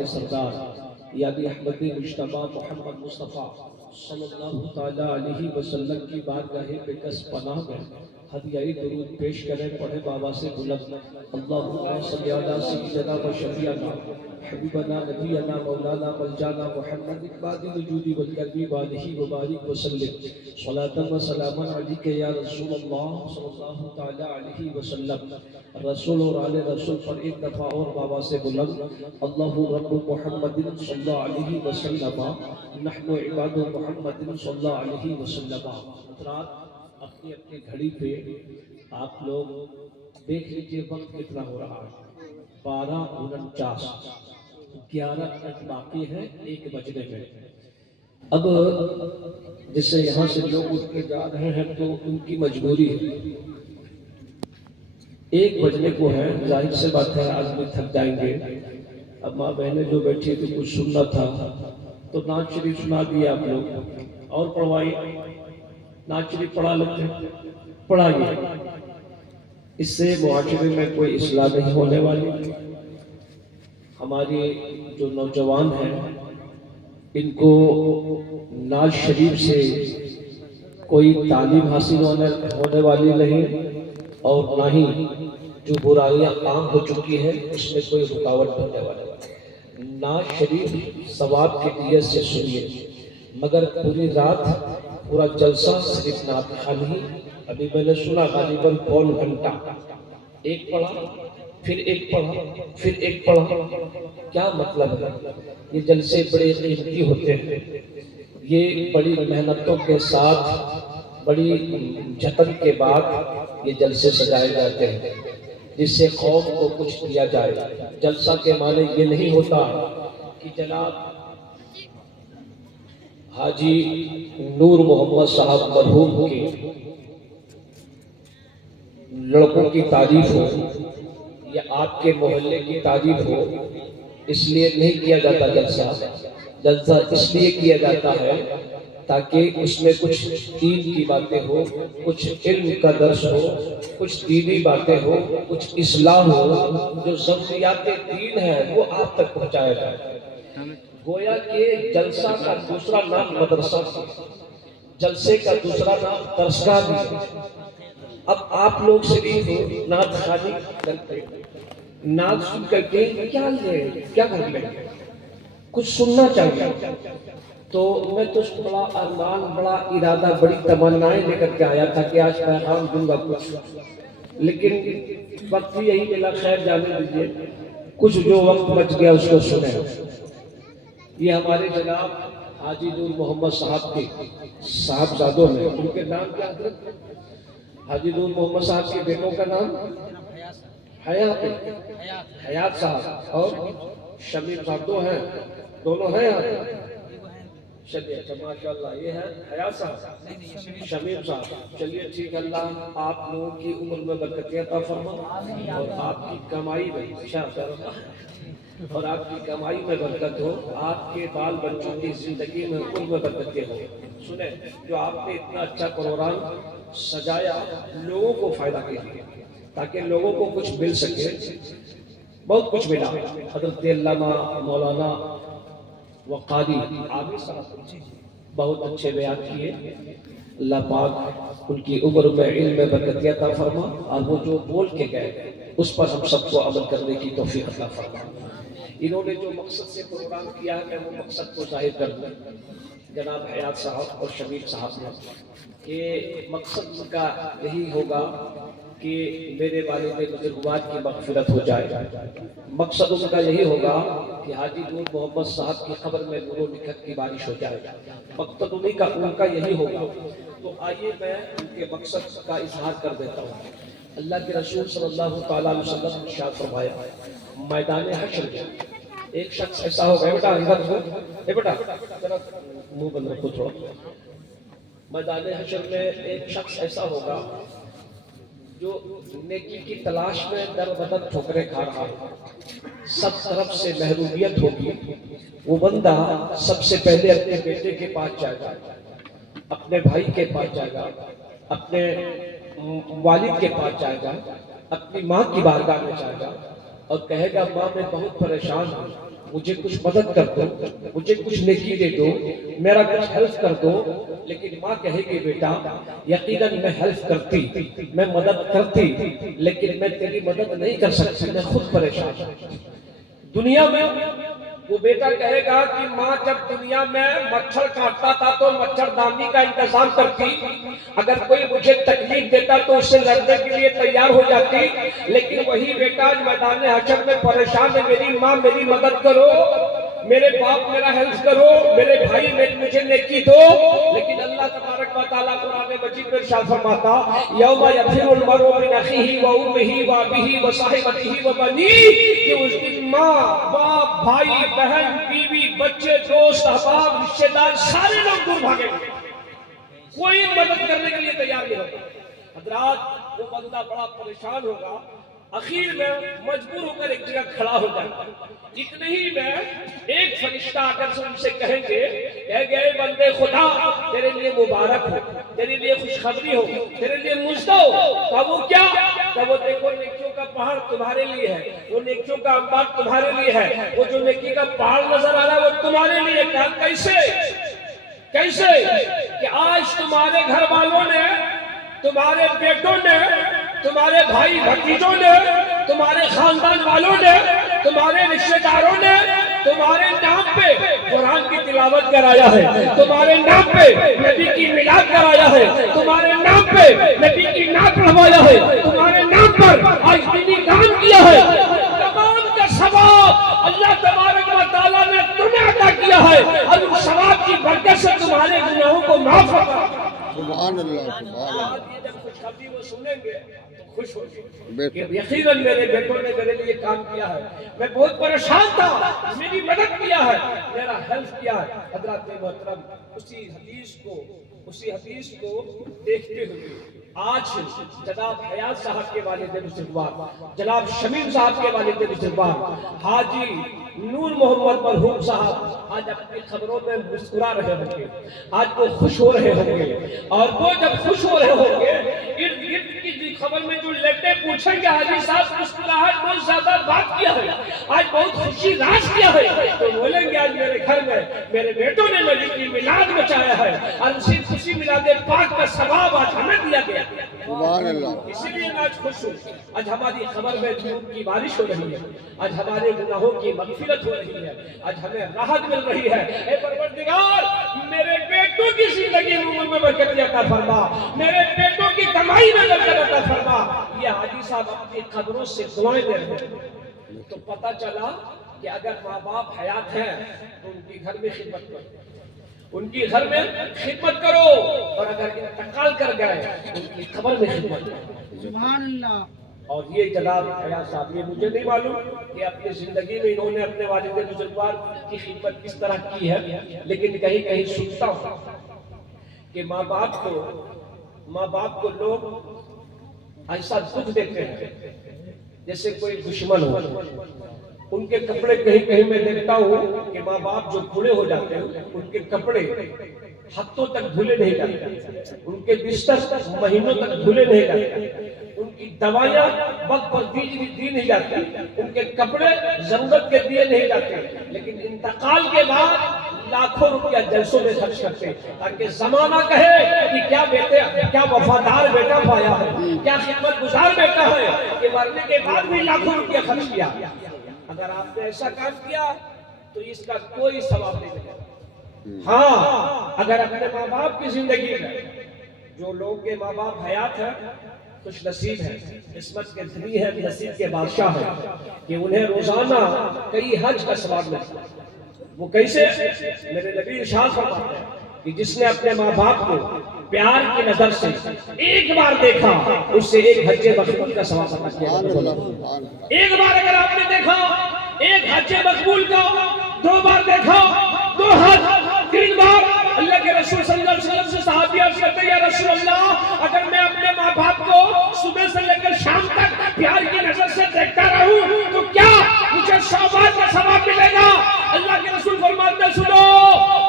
کے سردار یعنی احمد مجتبیٰ محمد مصطفیٰ صلی اللہ تعالیٰ علیہ وسلم کی بارگاہ بکس پناہ میں ہدیۂ درود پیش کریں، پڑھے بابا سے بلند اللہم صلی علی سیدنا و شفیعنا حبیبنا نبینا مولانا ملجانا محمد اقبال الوجود والکرمی والہ وبارک وسلم صلاة و سلاما علیک یا رسول اللہ صلی اللہ تعالیٰ علیہ وسلم۔ رسول اور آل رسول پر ایک دفعہ اور بابا سے بلند اللہ رب محمد صلی اللہ علیہ وسلم نحن عباد محمد صلی اللہ علیہ وسلم۔ حضرات اپنی اپنی گھڑی پہ آپ لوگ دیکھ لیجئے وقت کتنا ہو رہا ہے، 12:49، 11 منٹ باقی ہے 1 بجنے میں۔ اب جسے یہاں سے لوگ اٹھ کے جا رہے ہیں تو ان کی مجبوری ہے، 1 بجنے کو ہے، ظاہر سے بات ہے آج بھی تھک جائیں گے۔ اب ماں بہنیں جو بیٹھی تھی کچھ سننا تھا تو نعت شریف سنا دیا آپ لوگ، اور پڑھوائی نعت شریف پڑھا لیتے ہیں، پڑھائیے۔ اس سے معاشرے میں کوئی اصلاح نہیں ہونے والی۔ ہماری جو نوجوان ہیں ان کو نعت شریف سے کوئی تعلیم حاصل ہونے والی نہیں، اور نہ ہی جو برائیاں عام ہو چکی ہیں اس میں کوئی رکاوٹ بننے والی۔ نعت شریف ثواب کی نیت سے سنیے، مگر پوری رات پورا جلسہ صرف نعت خوانی۔ ابھی میں نے سنا غالباً 1 گھنٹہ، ایک پڑھا پھر ایک پڑھا پھر ایک پڑھا، کیا مطلب ہے؟ یہ جلسے بڑے قیمتی ہوتے ہیں، یہ بڑی محنتوں کے ساتھ بڑی جتن کے بعد یہ جلسے سجائے جاتے ہیں جس سے قوم کو کچھ دیا جائے۔ جلسہ کے معنی یہ نہیں ہوتا کہ جناب حاجی نور محمد صاحب مرحوم کے لڑکوں کی تعریف ہو یا آپ کے محلے کی تعریف ہو، اس لیے نہیں کیا جاتا جلسہ۔ جلسہ اس لیے کیا جاتا ہے تاکہ اس میں کچھ دین کی باتیں ہو، کچھ علم کا درس ہو، کچھ دینی باتیں ہو، کچھ اصلاح ہو، جو ضروریات دین ہے وہ آپ تک پہنچایا جائے۔ گویا کہ جلسہ کا دوسرا نام مدرسہ ہے، جلسے کا دوسرا نام درسگاہ بھی ہے۔ اب آپ لوگ صرف نعت خوانی کرتے ہیں، نعت سن کر کے کیا کر لیں، کچھ سننا چاہیے۔ تو میں تو بڑا ارمان، بڑا ارادہ، بڑی تمنائیں لے کر کے آیا تھا کہ آج پیغام دوں گا کچھ، لیکن وقت بھی یہی ملا، خیر جانے دیجیے، کچھ جو وقت بچ گیا اس کو سنیں۔ یہ ہمارے جناب حاجی نور محمد صاحب کے صاحبزادوں میں، ان کے نام کیا تھے؟ حاجی نور محمد صاحب کے بیٹوں کا نام حیات صاحب اور شمیم صاحب، دو ہیں، دونوں ہیں یہاں پہ۔ چلیے اچھا ماشاءاللہ، یہ ہے حیات صاحب، شمیم صاحب۔ چلیے ٹھیک، اللہ آپ لوگوں کی عمر میں برکت عطا فرمائے اور آپ کی کمائی میں اور آپ کی کمائی میں برکت ہو، آپ کے بال بچوں کی زندگی میں ان میں برکتیں ہو۔ سنیں، جو آپ نے اتنا اچھا پروگرام سجایا لوگوں کو فائدہ کے لیے، تاکہ لوگوں کو کچھ مل سکے، بہت کچھ ملا۔ حضرت علامہ مولانا وقاری عامر صاحب بہت اچھے بیان کیے، اللہ پاک ان کی عمر میں علم میں برکت عطا فرما، اور وہ جو بول کے گئے اس پر ہم سب کو عمل کرنے کی توفیق عطا فرما۔ انہوں نے جو مقصد سے پروگرام کیا ہے وہ مقصد کو ظاہر کر دیں جناب حیات صاحب اور شمیم صاحب نے، کہ مقصد کا یہی ہوگا کہ میرے والد بزرگوار کی مغفرت ہو جائے، مقصد ان کا یہی ہوگا کہ حاجی نور محمد صاحب کی قبر میں نور و نکھت کی بارش ہو جائے، مقصد ان کا یہی ہوگا۔ تو آئیے میں ان کے مقصد کا اظہار کر دیتا ہوں۔ اللہ کے رسول صلی اللہ تعالیٰ علیہ وسلم نے ارشاد فرمایا، میدان حشر میں ایک شخص ایسا ہوگا، بیٹا اندر ہو، بیٹا ذرا منہ بند رکھو تھوڑا۔ میدان حشر میں ایک شخص ایسا ہوگا جو نیکی کی تلاش میں در بدر ٹھوکریں کھا رہا ہے، سب طرف سے محرومیت ہوگی۔ وہ بندہ سب سے پہلے اپنے بیٹے کے پاس جائے گا، اپنے بھائی کے پاس جائے گا، اپنے والد کے پاس جائے گا، اپنی ماں کی بارگاہ میں جائے گا اور کہے گا، ماں میں بہت پریشان ہوں، مجھے کچھ مدد کر دو، مجھے کچھ نیکی دے دو، میرا کچھ ہیلپ کر دو. لیکن ماں کہے گی بیٹا یقیناً میں ہیلپ کرتی، میں مدد کرتی، لیکن میں تیری مدد نہیں کر سکتی، میں خود پریشان ہوں. دنیا میں وہ بیٹا کہے گا کہ ماں جب دنیا میں مچھر کاٹتا تھا تو مچھردانی کا انتظام کرتی، اگر کوئی مجھے تکلیف دیتا تو اس سے لڑنے کے لیے تیار ہو جاتی. لیکن وہی بیٹا آج میدان حشر میں پریشان ہے، میری ماں میری مدد کرو، میرے باپ میرا ہیلپ کرو، میرے بھائی مجھے نیکی دو. لیکن اللہ تبارک و تعالیٰ قرآن مجید میں ارشاد فرماتا یوم یفر المرء من اخیہ و امہ و ابیہ و صاحبتہ و بنیہ، کہ اس دن ماں باپ بھائی بہن بیوی بچے دوست احباب رشتہ دار سارے لوگ دور بھاگیں گے، کوئی مدد کرنے کے لیے تیار نہیں ہوگا. حضرات وہ بندہ بڑا پریشان ہوگا، اخیر میں مجبور ہو کر ایک جگہ کھڑا ہو جائے گا. اتنے ہی میں ایک فرشتہ آ کر ان سے کہیں گے بندے خدا تیرے لیے مبارک ہو، تیرے لیے خوشخبری ہو، تیرے لیے مژدہ ہو. تب وہ کیا؟ تب وہ دیکھو نیکیوں کا پہاڑ تمہارے لیے ہے، وہ نیکیوں کا انبار تمہارے لیے ہے، وہ جو نیکی کا پہاڑ نظر آ رہا ہے وہ تمہارے لیے. کیا کیسے؟ کیسے کہ آج تمہارے گھر والوں نے، تمہارے بیٹوں نے، تمہارے بھائی بھتیجوں نے، تمہارے خاندان والوں نے، تمہارے رشتہ داروں نے تمہارے نام پہ قرآن کی تلاوت کرایا ہے، تمہارے نام پہ نبی کی میلاد کرایا ہے، تمہارے نام پہ نبی کی نعت پڑھوایا ہے، تمہارے نام پر آج دینی کام کیا ہے. تمام کا ثواب اللہ تبارک و تعالیٰ نے تمہیں عطا کیا ہے، اور اس ثواب کی برکت سے تمہارے گناہوں کو معاف کرتا ہے. سبحان اللہ سبحان اللہ. آج یہ جب خوشخبری وہ سنیں گے تو خوش ہو گے کہ یقیناً میرے بیٹوں نے میرے لیے کام کیا ہے، میں بہت پریشان تھا، میری مدد کیا ہے، میرا ہیلپ کیا ہے. حضرات محترم اسی حدیث کو دیکھتے ہوئے آج جناب حیات صاحب کے والد بزرگوار، جناب شمیم صاحب کے والد بزرگوار حاجی نور محمد مرحوم صاحب آج اپنی خبروں میں مسکرا رہے ہوں گے، آج وہ خوش ہو رہے ہوں گے. اور وہ جب خوش ہو رہے ہوں گے ارد گرد کی خبر میں جو لڑکے پوچھیں گے حاجی صاحب مسکراہٹ بہت زیادہ بات کیا ہے، آج بہت خوشی راز کیا ہے، تو بولیں گے آج میرے گھر میں میرے بیٹوں نے نبی کی میلاد مچایا ہے، اور اسی خوشی میلاد پاک کا ثواب آج ہمیں دیا گیا. سبحان اللہ. اسی لیے میں آج خوش ہوں. آج ہماری خبر میں دھوپ کی بارش ہو رہی ہے، آج ہمارے گناہوں کی مغفرت ہو رہی ہے، آج ہمیں راحت مل رہی ہے. اے پروردگار میرے بیٹوں کی زندگی میں عمر میں برکت عطا فرما، میرے بیٹوں کی کمائی میں برکت عطا فرما. یہ حاجی صاحب اپنی قبروں سے دعائیں دے رہے ہیں. تو پتہ چلا کہ اگر ماں باپ حیات ہیں تو ان کی گھر میں خدمت کرو، ان کی گھر میں خدمت کرو، اور اگر انتقال کر گئے ان کی قبر میں خدمت کرو. سبحان اللہ. اور یہ جناب حیات صاحب، یہ مجھے نہیں معلوم کہ اپنی زندگی میں انہوں نے اپنے والد بزرگوار کی خدمت کس طرح کی ہے، لیکن کہیں کہیں سنتا ہوں کہ ماں باپ کو لوگ ایسا دکھ دیتے ہیں جیسے کوئی دشمن ہو. ان کے کپڑے کہیں کہیں میں دیکھتا ہوں کہ ماں باپ جو بوڑھے ہو جاتے ہیں ان کے کپڑے ہفتوں تک دھلے نہیں جاتے، ان کے بستر مہینوں تک دھلے نہیں جاتے، ان کی دوائیاں وقت پر دی نہیں جاتی، ان کے کپڑے ضرورت کے دیے نہیں جاتے. لیکن انتقال کے بعد لاکھوں روپیہ جلسوں میں خرچ کرتے تاکہ زمانہ کہے کہ کیا وفادار بیٹا پایا ہے، کیا خدمت گزار بیٹا ہے کہ مرنے کے بعد بھی لاکھوں روپیہ خرچ کیا. اگر آپ نے ایسا کام کیا تو اس کا کوئی ثواب نہیں ملے. ہاں اگر اپنے ماں باپ کی زندگی میں، جو لوگ کے ماں باپ حیات ہیں خوش نصیب ہیں، قسمت کے دھنی ہیں، نصیب کے بادشاہ ہیں کہ انہیں روزانہ کئی حج کا ثواب ملتا ہے. وہ کیسے؟ میرے نبی ارشاد فرماتے ہیں کہ جس نے اپنے ماں باپ کو پیار کی نظر سے ایک بار دیکھا اس سے ایک حج مقبول کا ثواب عطا کیا جائے گا. ایک بار اگر آپ نے دیکھا ایک حج مقبول کا، دو بار دیکھا دو حج، تین بار. اللہ کے رسول صلی اللہ علیہ وسلم سے صحابی عرض کرتے ہیں یا رسول اللہ اگر میں اپنے ماں باپ کو صبح سے لے کر شام تک پیار کی نظر سے دیکھتا رہوں تو کیا مجھے 100 بار کا ثواب ملے گا؟ اللہ کے رسول فرماتے ہیں سنو،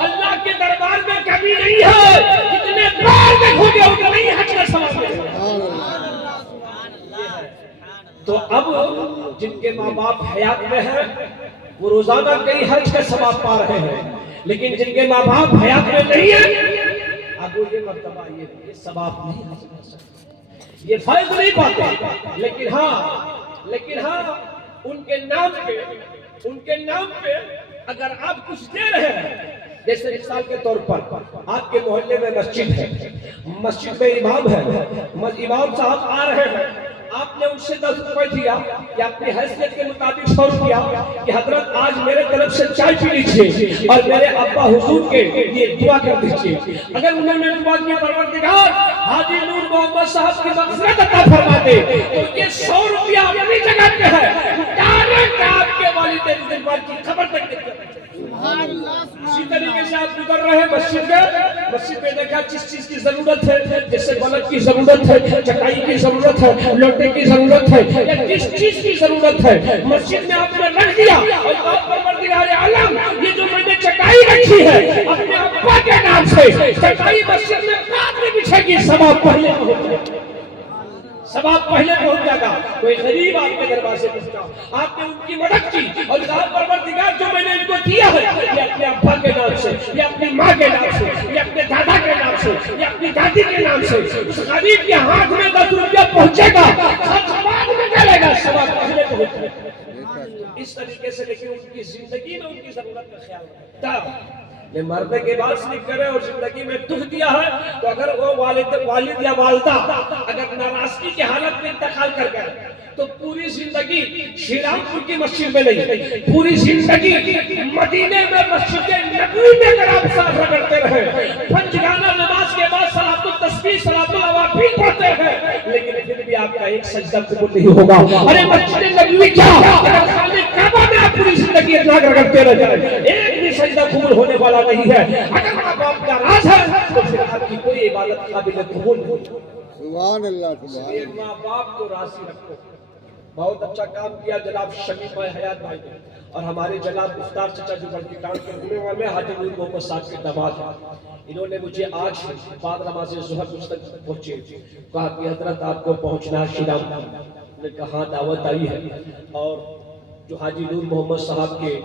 اللہ کے دربار میں کمی نہیں ہے، جتنے بار دیکھو گے اتنا ہی حج کا ثواب ملے گا. تو اب جن کے ماں باپ حیات میں ہیں وہ روزانہ کئی حج کا ثواب پا رہے ہیں، لیکن جن کے ماں باپ حیات میں نہیں ہیں اب وہ یہ مرتبہ یہ ثواب نہیں حاصل کر سکتے، یہ فائدہ نہیں پاتے۔ لیکن ہاں ان کے نام پہ اگر آپ کچھ دے رہے ہیں، جیسے مثال کے طور پر آپ کے محلے میں مسجد ہے، مسجد میں امام ہے، امام صاحب آ رہے ہیں، آپ نے ان سے 10 روپے دیا یا اپنی حیثیت کے مطابق 100 روپیہ کہ حضرت آج میرے طرف سے چائے پی لیجیے اور میرے ابا حضور کے لیے دعا کر دیجیے۔ اگر انہوں نے دعا کی پروردگار حاجی نور محمد صاحب کی مغفرت عطا فرما دے تو یہ 100 روپیہ اپنی جگہ پہ ہے، ڈائریکٹ آپ کے والدین استغفار کی خبر تک نہیں کرنا چاہیے۔ اسی طریقے سے آپ گزر رہے ہیں مسجد میں دیکھا جس چیز کی ضرورت ہے، جیسے بلد کی ضرورت ہے، چٹائی کی ضرورت ہے، لوٹے کی ضرورت ہے، یا جس چیز کی ضرورت ہے مسجد میں آپ نے رکھ دیا، اور آپ پروردگار عالم یہ جو میں نے چٹائی رکھی ہے اپنے ابا کے نام سے، چٹائی مسجد میں بعد میں بچھے گی، ثواب پہلے پہنچ جائے گا۔ کوئی غریب آپ کے دروازے پہنچا، آپ نے ان کی مدد کی اور کہا پروردگار جو میں نے ان کو دیا ہے یہ اپنے ابا کے نام سے، یہ اپنی ماں کے نام سے، یہ اپنے دادا کے نام سے، یہ اپنی دادی کے نام سے، اس غریب کے ہاتھ میں 10 روپیہ پہنچے گا، خرچ بعد میں کرے گا، ثواب پہلے پہنچے گا۔ اس طریقے سے لیکن ان کی زندگی میں ان کی ضرورت کا خیال رکھتا یہ مرنے کے بعد سلک کرے اور زندگی میں دکھ دیا ہے تو اگر وہ والد یا والدہ اگر ناراضگی کی حالت میں انتقال کر گئے تو پوری زندگی شیرام پور کی مسجد میں نہیں، پوری زندگی مدینے میں مسجد نبوی میں اگر آپ ساتھ رگڑتے رہے، پنجگانہ نماز کے بعد صلاۃ التسبیح صلاۃ النوافل پڑھتے ہیں، لیکن پھر بھی آپ کا ایک سجدہ قبول نہیں ہوگا۔ ارے مسجد نبوی کیا اگر خالی کعبہ میں آپ پوری زندگی ناک رگڑتے رہ جائیں، ایک بھی سجدہ قبول ہونے والا نہیں ہے۔ اگر ماں باپ کا راز ہے تو پھر آپ کی کوئی عبادت قابل قبول نہیں۔ سبحان اللہ سبحان اللہ۔ ماں باپ کو راضی رکھو۔ بہت اچھا کام کیا جناب شمیم بھائی حیات بھائی نے، اور ہمارے جناب مختار چچا جو بڑکی ٹانگ کے ہونے والے حاجی نور محمد صاحب کے داماد ہیں، انہوں نے مجھے آج بعد نماز ظہر مجھ تک پہنچے، کہا کہ حضرت آپ کو پہنچنا شیرام، نے کہا دعوت آئی ہے، اور جو حاجی نور محمد صاحب کے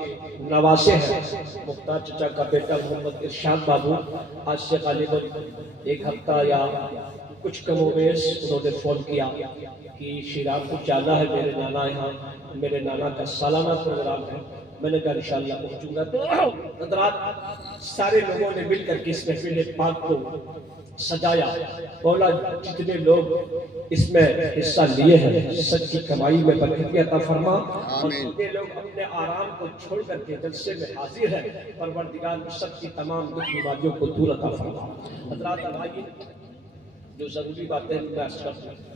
نواسے ہیں مختار چچا کا بیٹا محمد ارشاد بابو، آج سے غالباً 1 ہفتہ یا کچھ کم و بیش انہوں نے فون کیا کہ شیرام کو جانا ہے میرے نانا یہاں، میرے نانا کا سالانہ پروگرام ہے۔ میں نے کہا انشاءاللہ پہنچوں گا۔ تو حضرات سارے لوگوں نے مل کر کے اس محفل پاک کو سجایا، مولا جتنے لوگ اس میں حصہ لیے ہیں سچ کی کمائی میں برکت عطا فرما، اور جتنے لوگ اپنے آرام کو چھوڑ کر کے جلسے میں حاضر ہیں پروردگار سب کی تمام دکھ بیماریوں کو دور عطا فرما۔ حضرات آئیے جو ضروری باتیں میں عرض کرتا ہوں۔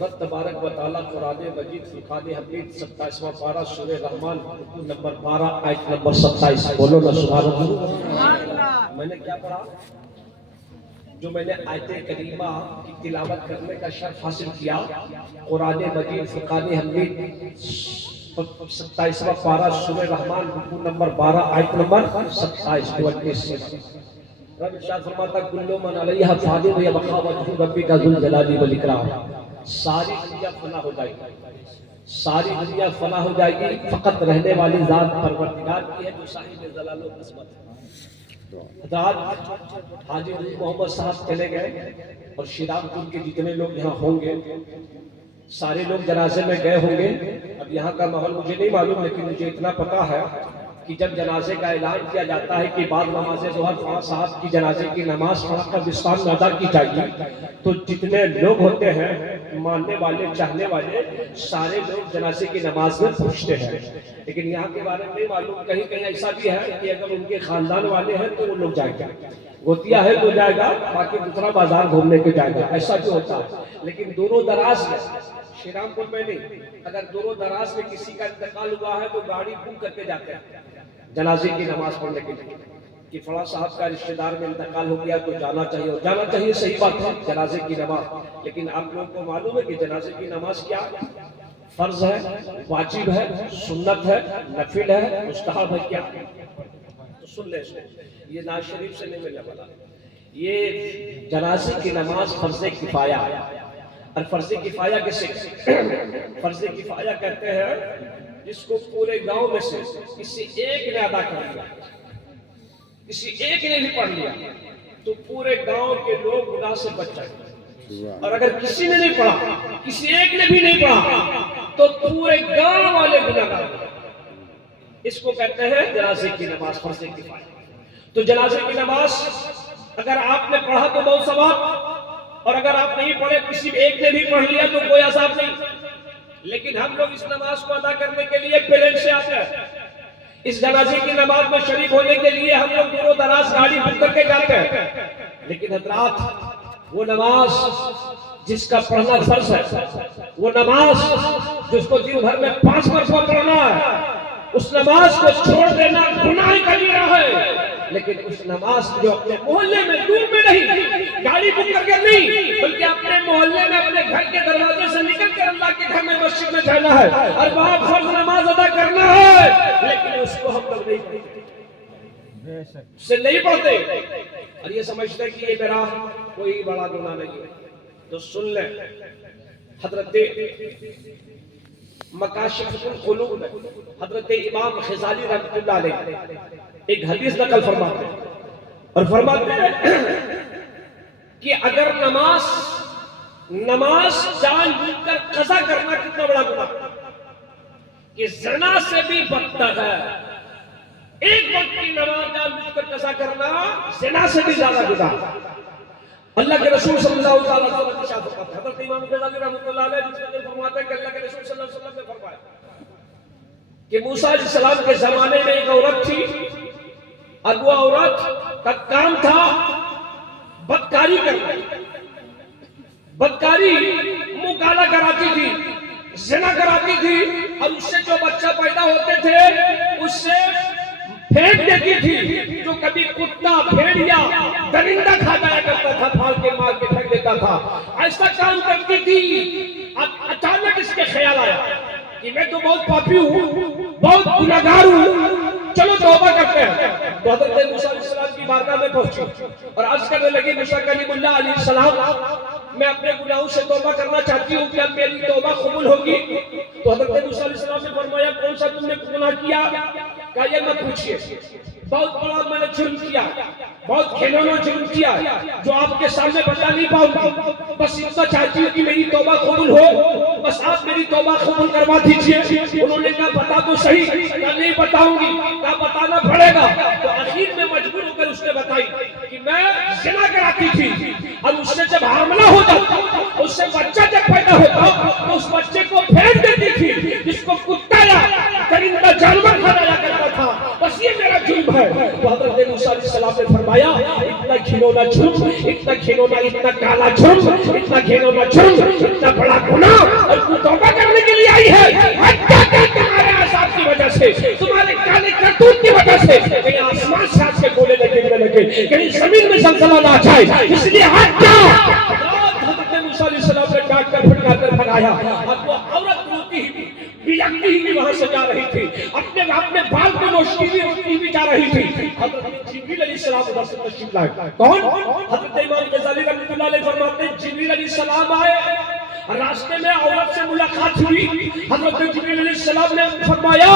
رب تبارک و تعالیٰ قرآن مجید فرقان حمید 27واں پارہ سورہ رحمان رکوع نمبر 12 آیت نمبر 27، بولو نا سبحان اللہ۔ میں نے کیا پڑھا؟ جو میں نے آیت کریمہ کی تلاوت کرنے کا شرف حاصل کیا، قرآن مجید فرقان حمید 27واں پارہ سورہ رحمان رکوع نمبر 12 آیت نمبر 27 رب ارشاد فرماتا کل من علیہا فان ویبقی وجہ ربک ذو الجلال والاکرام۔ ساری دنیا فنا ہو جائے گی، ساری دنیا فنا ہو جائے گی، فقط رہنے والی ذات پروردگار کی ہے جو صاحب جلال و عظمت ہے۔ حضرات حاجی نور محمد صاحب چلے گئے اور شیرام پور کے جتنے لوگ یہاں ہوں گے سارے لوگ جنازے میں گئے ہوں گے۔ اب یہاں کا ماحول مجھے نہیں معلوم، لیکن مجھے اتنا پتا ہے کہ جب جنازے کا اعلان کیا جاتا ہے کہ بعد نماز ظہر فلاں صاحب کی جنازے کی نماز پڑھ کر قبرستان میں ادا کی جائے گی، تو جتنے لوگ ہوتے ہیں ماننے والے چاہنے والے سارے لوگ جنازے کی نماز میں پہنچتے ہیں۔ لیکن یہاں کے بارے میں نہیں معلوم، کہیں کہیں ایسا بھی ہے کہ اگر ان کے خاندان والے ہیں تو وہ لوگ جائیں گے، گوتیا ہے تو جائے گا، باقی دوسرا بازار گھومنے کے جائے گا، ایسا بھی ہوتا ہے۔ لیکن دونوں دراز میں شیرام پور میں نہیں، اگر دونوں دراز میں کسی کا انتقال ہوا ہے تو گاڑی بک کر کے جاتے ہیں جنازے کی نماز پڑھنے کے لیے کہ فلاں صاحب کا رشتہ دار میں انتقال ہو گیا تو جانا چاہیے، اور جانا چاہیے، صحیح بات ہے جنازے کی نماز۔ لیکن آپ لوگوں کو معلوم ہے کہ جنازے کی نماز کیا فرض ہے، واجب ہے، سنت ہے، نفل ہے، مستحب ہے، کیا؟ تو سن لیں، یہ ناز شریف سے نہیں ملنے والا، یہ جنازے کی نماز فرض کفایہ ہے۔ اور فرض کفایہ کسے فرض کفایہ کہتے ہیں جس کو پورے گاؤں میں سے کسی ایک نے ادا کر لیا، کسی ایک نے بھی پڑھ لیا تو پورے گاؤں کے لوگ گناہ سے بچ جائیں گے، اور اگر کسی نے نہیں پڑھا، کسی ایک نے بھی نہیں پڑھا تو پورے گاؤں والے گناہ گار ہیں۔ اس کو کہتے ہیں جنازے کی نماز فرض کفایہ۔ تو جنازے کی نماز اگر آپ نے پڑھا تو بہت ثواب، اور اگر آپ نہیں پڑھے کسی ایک نے بھی پڑھ لیا تو کوئی عذاب نہیں۔ لیکن ہم لوگ اس نماز کو ادا کرنے کے لیے پلین سے آتے ہیں، اس جنازے کی نماز میں شریک ہونے کے لیے ہم لوگ دور و دراز گاڑی بک کر کے جاتے ہیں۔ لیکن حضرات، وہ نماز جس کا پڑھنا فرض ہے، وہ نماز جس کو دن بھر میں 5 مرتبہ پڑھنا ہے، اس نماز کو چھوڑ دینا گناہ کبیرہ ہے۔ لیکن اس نماز جو اپنے محلے میں، دور میں نہیں، گاڑی بک کر کے نہیں، بلکہ اپنے محلے میں اپنے گھر کے دروازے سے نکل کے اللہ کے گھر میں مسجد میں جانا ہے اور وہاں فرض نماز ادا کرنا ہے، لیکن اس کو ہم لوگ نہیں پڑھتے، سے نہیں پڑھتے، اور یہ سمجھتے ہیں کہ یہ میرا کوئی بڑا گناہ نہیں ہے۔ تو سن لیں، حضرت مکاشف القلوب میں حضرت امام غزالی رحمۃ اللہ علیہ ایک حدیث نقل فرماتے ہیں، اور فرماتے ہیں کہ اگر نماز جان بوجھ کر قضا کرنا کتنا بڑا گناہ، کہ زنا سے بھی بدتر ہے۔ ایک وقت کی نماز جان بوجھ کر قضا کرنا زنا سے بھی زیادہ گناہ۔ اللہ کے رسول صلی اللہ علیہ وسلم نے ارشاد فرمایا، حضرت امام غزالی رحمۃ اللہ علیہ جس نے فرماتا ہے کہ اللہ کے رسول صلی اللہ علیہ وسلم نے فرمایا کہ موسیٰ علیہ السلام کے زمانے میں ایک عورت تھی، اور وہ عورت کا کام تھا بدکاری کرنا، بدکاری، منہ کالا کراتی تھی، زنا کراتی تھی، اور اس سے جو بچہ پیدا ہوتے تھے اس سے پھینک دیتی تھی، جو کبھی کتا، بھیڑیا، درندہ کھا جایا کرتا تھا، پھاڑ کے مار کے پھینک دیتا تھا، ایسا کام کرتی تھی۔ اب اچانک اس کے خیال آیا کہ میں تو بہت پاپی ہوں، بہت گناہگار ہوں، چلو توبہ کرتے ہیں۔ تو حضرت موسیٰ علیہ السلام کی بارگاہ میں پہنچی اور عرض کرنے لگی، موسیٰ کلیم اللہ علیہ السلام، میں اپنے گناہوں سے توبہ کرنا چاہتی ہوں، کیا میری توبہ قبول ہوگی؟ تو حضرت موسیٰ علیہ السلام نے فرمایا، کون سا تم نے گناہ کیا؟ کہا یہ مت پوچھئے، بہت بڑا میں نے جرم کیا، بہت گھناؤنا جرم کیا جو آپ کے سامنے بتا نہیں پاؤں گی، بس اتنا چاہتی ہوں کہ میری توبہ قبول ہو، بس آپ میری توبہ قبول کروا دیجئے۔ انہوں نے کہا بتا تو صحیح، کہا نہیں بتاؤں گی، کہا بتانا پڑے گا۔ تو آخر میں مجبور ہو کر اس نے بتائی کہ میں زنا کراتی تھی، اور اس سے جب حاملہ ہو جاتا، اس سے بچہ جب پیدا ہوتا تو اس بچے کو پھینک دیتی تھی، جس کو کتا یا درندہ جانور کھا جایا کرتا تھا، بس یہ میرا جرم ہے۔ تو حضرت موسیٰ علیہ السلام نے فرمایا، اتنا گھناؤنا جرم، اتنا گھناؤنا، اتنا کالا جرم، اتنا گھناؤنا جرم، اتنا بڑا گناہ، اور تو توبہ کرنے کے لیے آئی ہے، حتیٰ کہ تمہارے عذاب کی وجہ سے، تمہارے کالے کرتوت کی وجہ سے کہیں آسمان سے آج کے گولے لگے، کہیں زمین میں زلزلہ نہ جائے، اس لیے ہٹا۔ حضرت موسیٰ علیہ السلام نے ڈانٹ کر پھٹکار کر بھگایا، اور وہ عورت روتی ہی بلکتی ہی وہاں سے جا رہی تھی، اپنے بال کو نوچتی ہوئی جا رہی تھی۔ حضرت جبریل علیہ السلام ادھر سے تشریف لائے۔ کون؟ حضرت امام غزالی رحمۃ اللہ علیہ فرماتے ہیں جبریل علیہ السلام آئے، راستے میں عورت سے ملاقات ہوئی، حضرت جبریل علیہ السلام نے فرمایا،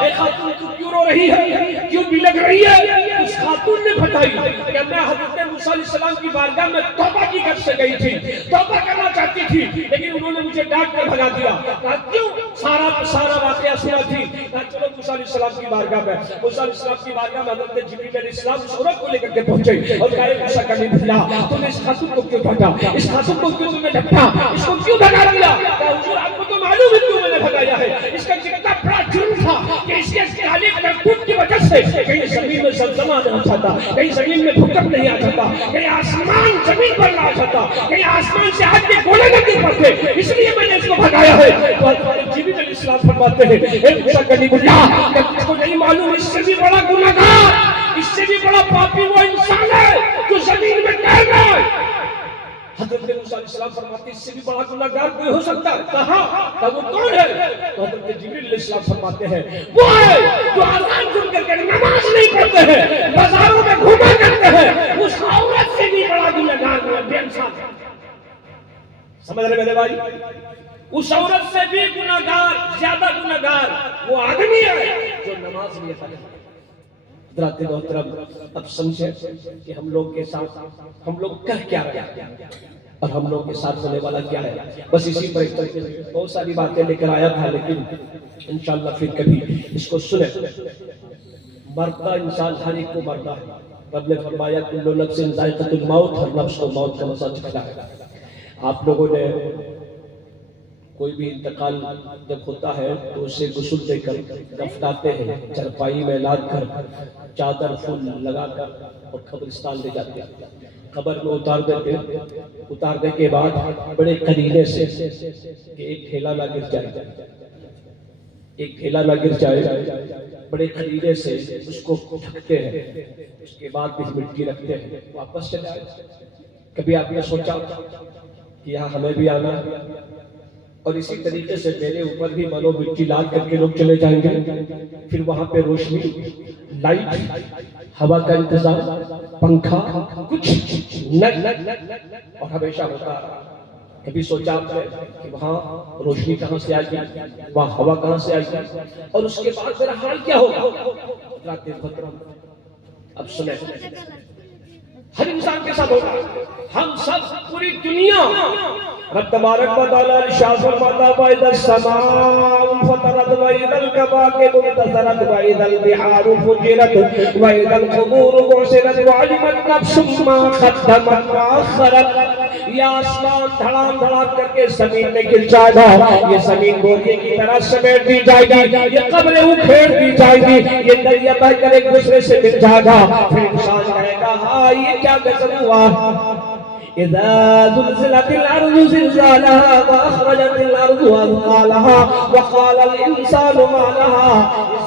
اے خاتون تو کیوں رو رہی ہے، کیوں بلک رہی ہے؟ اس خاتون نے بتائی کہ میں حضرت موسیٰ علیہ السلام کی بارگاہ میں توبہ کی غرض سے گئی تھی، توبہ کرنا چاہتی تھی، لیکن انہوں نے مجھے ڈانٹ کر بھگا دیا۔ کہا کیوں؟ سارا واقعہ سنا تھی۔ کہا چلو موسیٰ علیہ السلام کی بارگاہ میں۔ موسیٰ علیہ السلام کی بارگاہ میں حضرت جبریل علیہ السلام اس عورت کو لے کر کے پہنچے اور کہا موسیٰ کلیم اللہ، تم نے اس خاتون کو کیوں ڈانٹا، اس خاتون کو کیوں تم نے ڈھپٹا، اس کو کیوں بھگا دیا؟ کہا حضور آپ کو تو معلوم ہے کیوں میں نے بھگایا ہے، اس کا کتنا بڑا جرم تھا کہ اس کے کالے کرتوت کی وجہ سے کہیں زمین میں زلزلہ نہ آ جاتا، کہیں زمین میں بھوکمپ نہیں آ جاتا، کہیں آسمان زمین پر نہ آ جاتا، کہیں آسمان سے آج کے گولے نہ گر پڑتے، اس لیے میں نے اس کو بھگایا ہے۔ تو حضرت جبریل علیہ السلام فرماتے ہیں اے موسیٰ کلیم اللہ، کہ تم کو نہیں معلوم اس سے بھی بڑا گنہگار، اس سے بھی بڑا پاپی وہ انسان ہے جو زمین میں تیر رہا ہے۔ حضرت موسیٰ علیہ السلام فرماتے ہیں اس سے بھی بڑا گنہگار کوئی ہو سکتا ہے؟ کہا وہ کون ہے؟ تو حضرت جبریل علیہ السلام فرماتے ہیں وہ ہے جو اذان سن کر نماز نہیں پڑھتے ہیں، بازاروں میں گھوما کرتے ہیں، اس عورت سے بھی بڑا گنہگار بے انصاف ہے۔ سمجھ رہے میرے بھائی؟ اس عورت سے بھی گناہگار، زیادہ گناہگار وہ آدمی ہے جو نماز نہیں پڑھتا۔ حضرات محترم، اب سمجھیں کہ ہم لوگ کے ساتھ ہم لوگ کر کیا رہے ہیں اور ہم لوگ کے ساتھ ہونے والا کیا ہے۔ بس اسی پر ایک طریقے سے بہت ساری باتیں لے کر آیا تھا، لیکن انشاءاللہ پھر کبھی اس کو سنیں۔ مرتا انسان ہر ایک کو مرتا ہے۔ رب نے فرمایا کل نفس ذائقۃ الموت، ہر نفس کو موت کا مزہ چکھنا ہے۔ آپ لوگوں نے کوئی بھی انتقال جب ہوتا ہے تو اسے غسل دے کر دفناتے ہیں، چرپائی میں لاد کر، چادر پھول لگا کر اور قبرستان لے جاتے ہیں، قبر میں اتار دیتے ہیں۔ اتارنے کے بعد بڑے قرینے سے کہ ایک ڈھیلا نہ گر جائے، ایک ڈھیلا نہ گر جائے، بڑے قرینے سے اس کو ڈھکتے ہیں۔ اس کے بعد بھی مٹی رکھتے ہیں، واپس چلے آئے۔ کبھی آپ نے سوچا کہ یہاں ہمیں بھی آنا ہے؟ اور اسی طریقے سے میرے اوپر بھی منو مٹی لاد کر کے لوگ چلے جائیں گے، پھر وہاں پہ روشنی، لائٹ، ہوا کا انتظام، پنکھا، کچھ نہیں اور ہمیشہ ہوتا ہے۔ کبھی سوچا آپ نے کہ وہاں روشنی کہاں سے آئے گی، وہاں ہوا کہاں سے آئے گی، اور اس کے بعد میرا حال کیا ہوگا؟ اب سنیں، ہر انسان کے ساتھ ہوگا، ہم سب پوری دنیا۔ رب تبارک و تعالی ارشاد فرماتا ہے وَإِذَا السَّمَاءُ انفطرت وَإِذَا الْكَوَاكِبُ انتَثَرَتْ وَإِذَا الْبِحَارُ فُجِّرَتْ وَإِذَا الْقُبُورُ بُعْثِرَتْ وَعَلِمَتْ نَفْسٌ مَّا قَدَّمَتْ وَأَخَّرَتْ۔ یا آسمان دھڑام دھڑام کر کے زمین میں گر جائے گا، یہ زمین بوریے کی طرح سمیٹ دی جائے گی، یہ قبریں اکھیڑ دی جائے گی، یہ دریا بہ کر ایک دوسرے سے مل جائے گا۔ پھر انسان کہے گا ہاں یہ کیا غضب ہوا۔ اذا زلزلت الارض زلزالها واخرجت الارض اثقالها وقال الانسان ما لها۔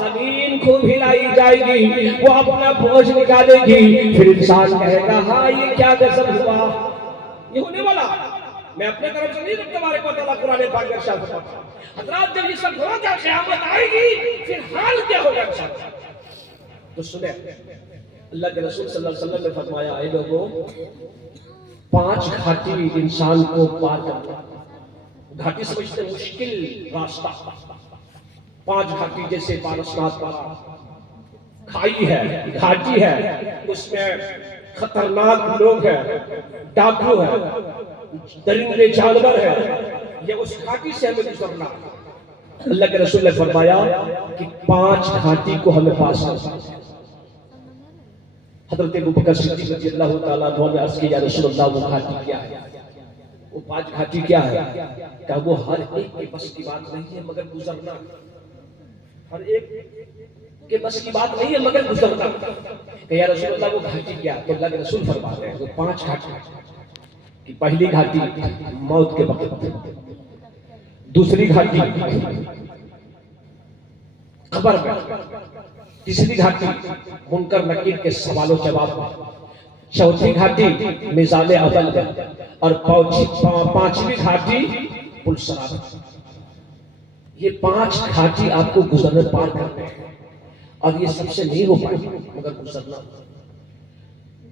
زمین کو ہلائی جائے گی، وہ اپنا بوجھ نکالے گی، پھر انسان کہے گا ہاں یہ کیا غضب ہوا۔ یہ ہونے والا، میں اپنے طرف سے نہیں، رب تبارک و تعالیٰ قرآن پاک میں ارشاد فرماتا ہے حضرات جب یہ سب ہوگا قیامت آئے گی پھر حال کیا ہوگا انسان کا۔ تو سنیں، اللہ کے رسول صلی اللہ علیہ وسلم نے فرمایا اے لوگوں، 5 گھاٹی انسان کو پار کرتا ہے۔ گھاٹی سمجھتے مشکل راستہ، 5 گھاٹی جیسے پارسناتھ پارا کھائی ہے، گھاٹی ہے، اس میں خطرناک لوگ ہیں، ڈاکو ہے، درندے جانور ہے، یہ اس گھاٹی سے ہمیں گزرنا۔ اللہ کے رسول نے فرمایا کہ 5 گھاٹی کو ہمیں پاس کرنا۔ حضرت ابوبکر صدیق رضی اللہ تعالیٰ عنہ نے عرض کیا یا رسول اللہ وہ گھاٹی کیا ہے؟ وہ 5 گھاٹی کیا ہے؟ کہ وہ ہر ایک کے بس کی بات نہیں ہے مگر گزرنا، ہر ایک کے بس کی بات نہیں ہے مگر گزرنا۔ کہ یا رسول اللہ وہ گھاٹی کیا؟ تو اللہ کے رسول فرماتے ہیں وہ 5 گھاٹی کہ پہلی گھاٹی موت کے وقت، دوسری گھاٹی قبر میں، تیسری گھاٹی منکر نکیر کے سوال و جواب میں، چوتھی گھاٹی میزان عدل میں، اور 5ویں گھاٹی پلسرات۔ یہ 5 گھاٹی آپ کو گزرنے پار کرنے ہیں، اور یہ سب سے نہیں ہو پائے مگر گزرنا۔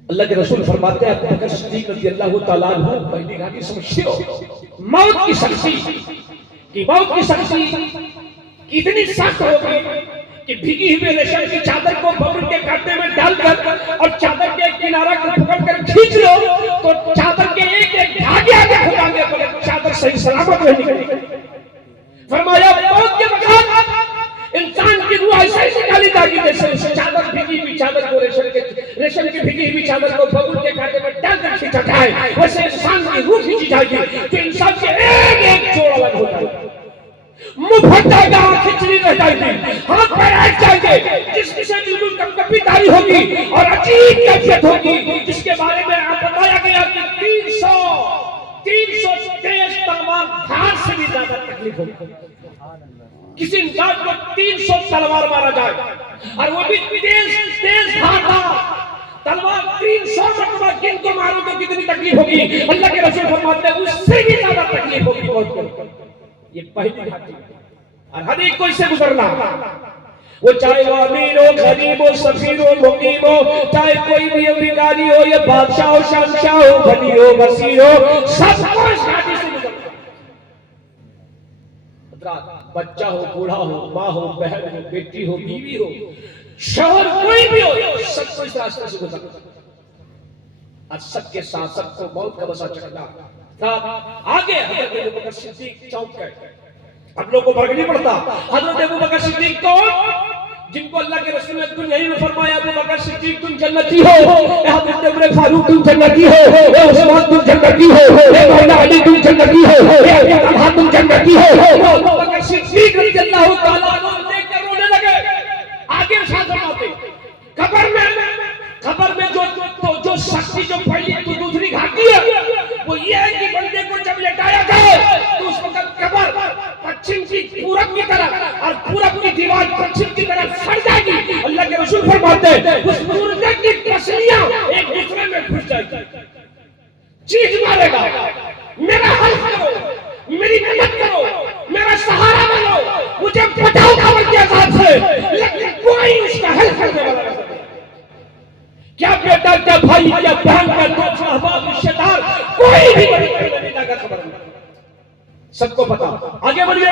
اللہ کے رسول فرماتے ہیں ابوبکر صدیق رضی اللہ تعالیٰ عنہ پہلی گھاٹی سمجھتے ہو موت کی سختی، کہ موت کی سختی کتنی سخت ہوگی کہ بھیگی ہوئی ریشم کی چادر کو ببر کے کانٹے میں ڈال کر اور چادر کے کنارہ کو پکڑ کر کھینچ لو تو چادر کے ایک ایک دھاگے آگے کھدانے پر چادر صحیح سلامت نہیں نکلے۔ فرمایا موت کے وقت انسان کی روح ایسے ہی نکالی جائے گی جیسے چادر بھیگی ہوئی چادر کو ریشم کی بھیگی ہوئی چادر کو ببر کے کانٹے میں ڈال کر کھینچا جائے، ویسے انسان کی روح کھینچی جائے گی تو انسان کے ایک ایک جوڑ الگ ہو جائے گا، منہ پھٹ جائے گا، کھچڑی رہ جائے گی، ہاتھ پیر ہٹ جائیں گے، جسم سے بالکل کپکپی تاری ہوگی اور عجیب کیفیت ہوگی جس کے بارے میں بتایا گیا کہ 300 تیز تلوار دھار سے بھی زیادہ تکلیف ہوگی۔ کسی انسان کو 300 تلوار مارا جائے اور وہ بھی تیز دھار تلوار 300 مرتبہ جن کو مارو تو کتنی تکلیف ہوگی؟ اللہ کے رسول فرماتے ہیں اس سے بھی زیادہ تکلیف ہوگی موت کو۔ یہ پہلی گھاٹی اور ہر ایک کو اس سے گزرنا، وہ چاہے وہ امیر ہو، غریب ہو، سفیر ہو، مقیم ہو، چاہے کوئی بھی بھکاری ہو یا بادشاہ ہو، شہنشاہ ہو، غنی ہو، وزیر ہو، سب کو اس گھاٹی سے گزرنا۔ حضرات بچہ ہو، بوڑھا ہو، ماں ہو، بہن ہو، بیٹی ہو، بیوی ہو، شوہر کوئی بھی ہو، سب کو اس راستے سے گزرنا اور سب کے ساتھ سب کو موت کا مزہ چکھنا۔ آگے حضرت ابوبکر صدیق چونک گئے، اب لوگوں کو فرق نہیں پڑتا حضرت ابوبکر صدیق کون؟ جن کو اللہ کے رسول نے دنیا میں فرمایا ابوبکر صدیق تم جنتی ہو، اے حضرت عمر فاروق تم جنتی ہو، اے عثمان تم جنتی ہو، اے مولا علی تم جنتی ہو، اے ابو طلحہ تم جنتی ہو۔ ابوبکر صدیق رضی اللہ تعالیٰ عنہ دیکھ کر رونے لگے۔ آگے ارشاد فرماتے قبر میں جو سختی جو پہلی تو دوسری گھاٹی ہے وہ یہ ہے کہ بندے کو جب لٹایا جائے تو اس وقت قبر پچھم کی پورب کی طرف اور پورب کی دیوار پچھم کی طرف سڑ جائے گی۔ اللہ کے رسول فرماتے ہیں اس مردے کی پسلیاں ایک دوسرے میں گھس جائے گی، چیخ مارے گا میرا حل کرو، میری مدد کرو، میرا سہارا بنو، مجھے بچاؤ قبر کے عذاب سے، لیکن کوئی اس کا حل کرنے والا نہیں۔ کیا بیٹا، کیا بھائی، کیا بہن، کیا دوست، احباب، رشتہ دار، کوئی بھی بڑی نہیں کا خبر نہیں، سب کو پتا۔ آگے بڑھیے،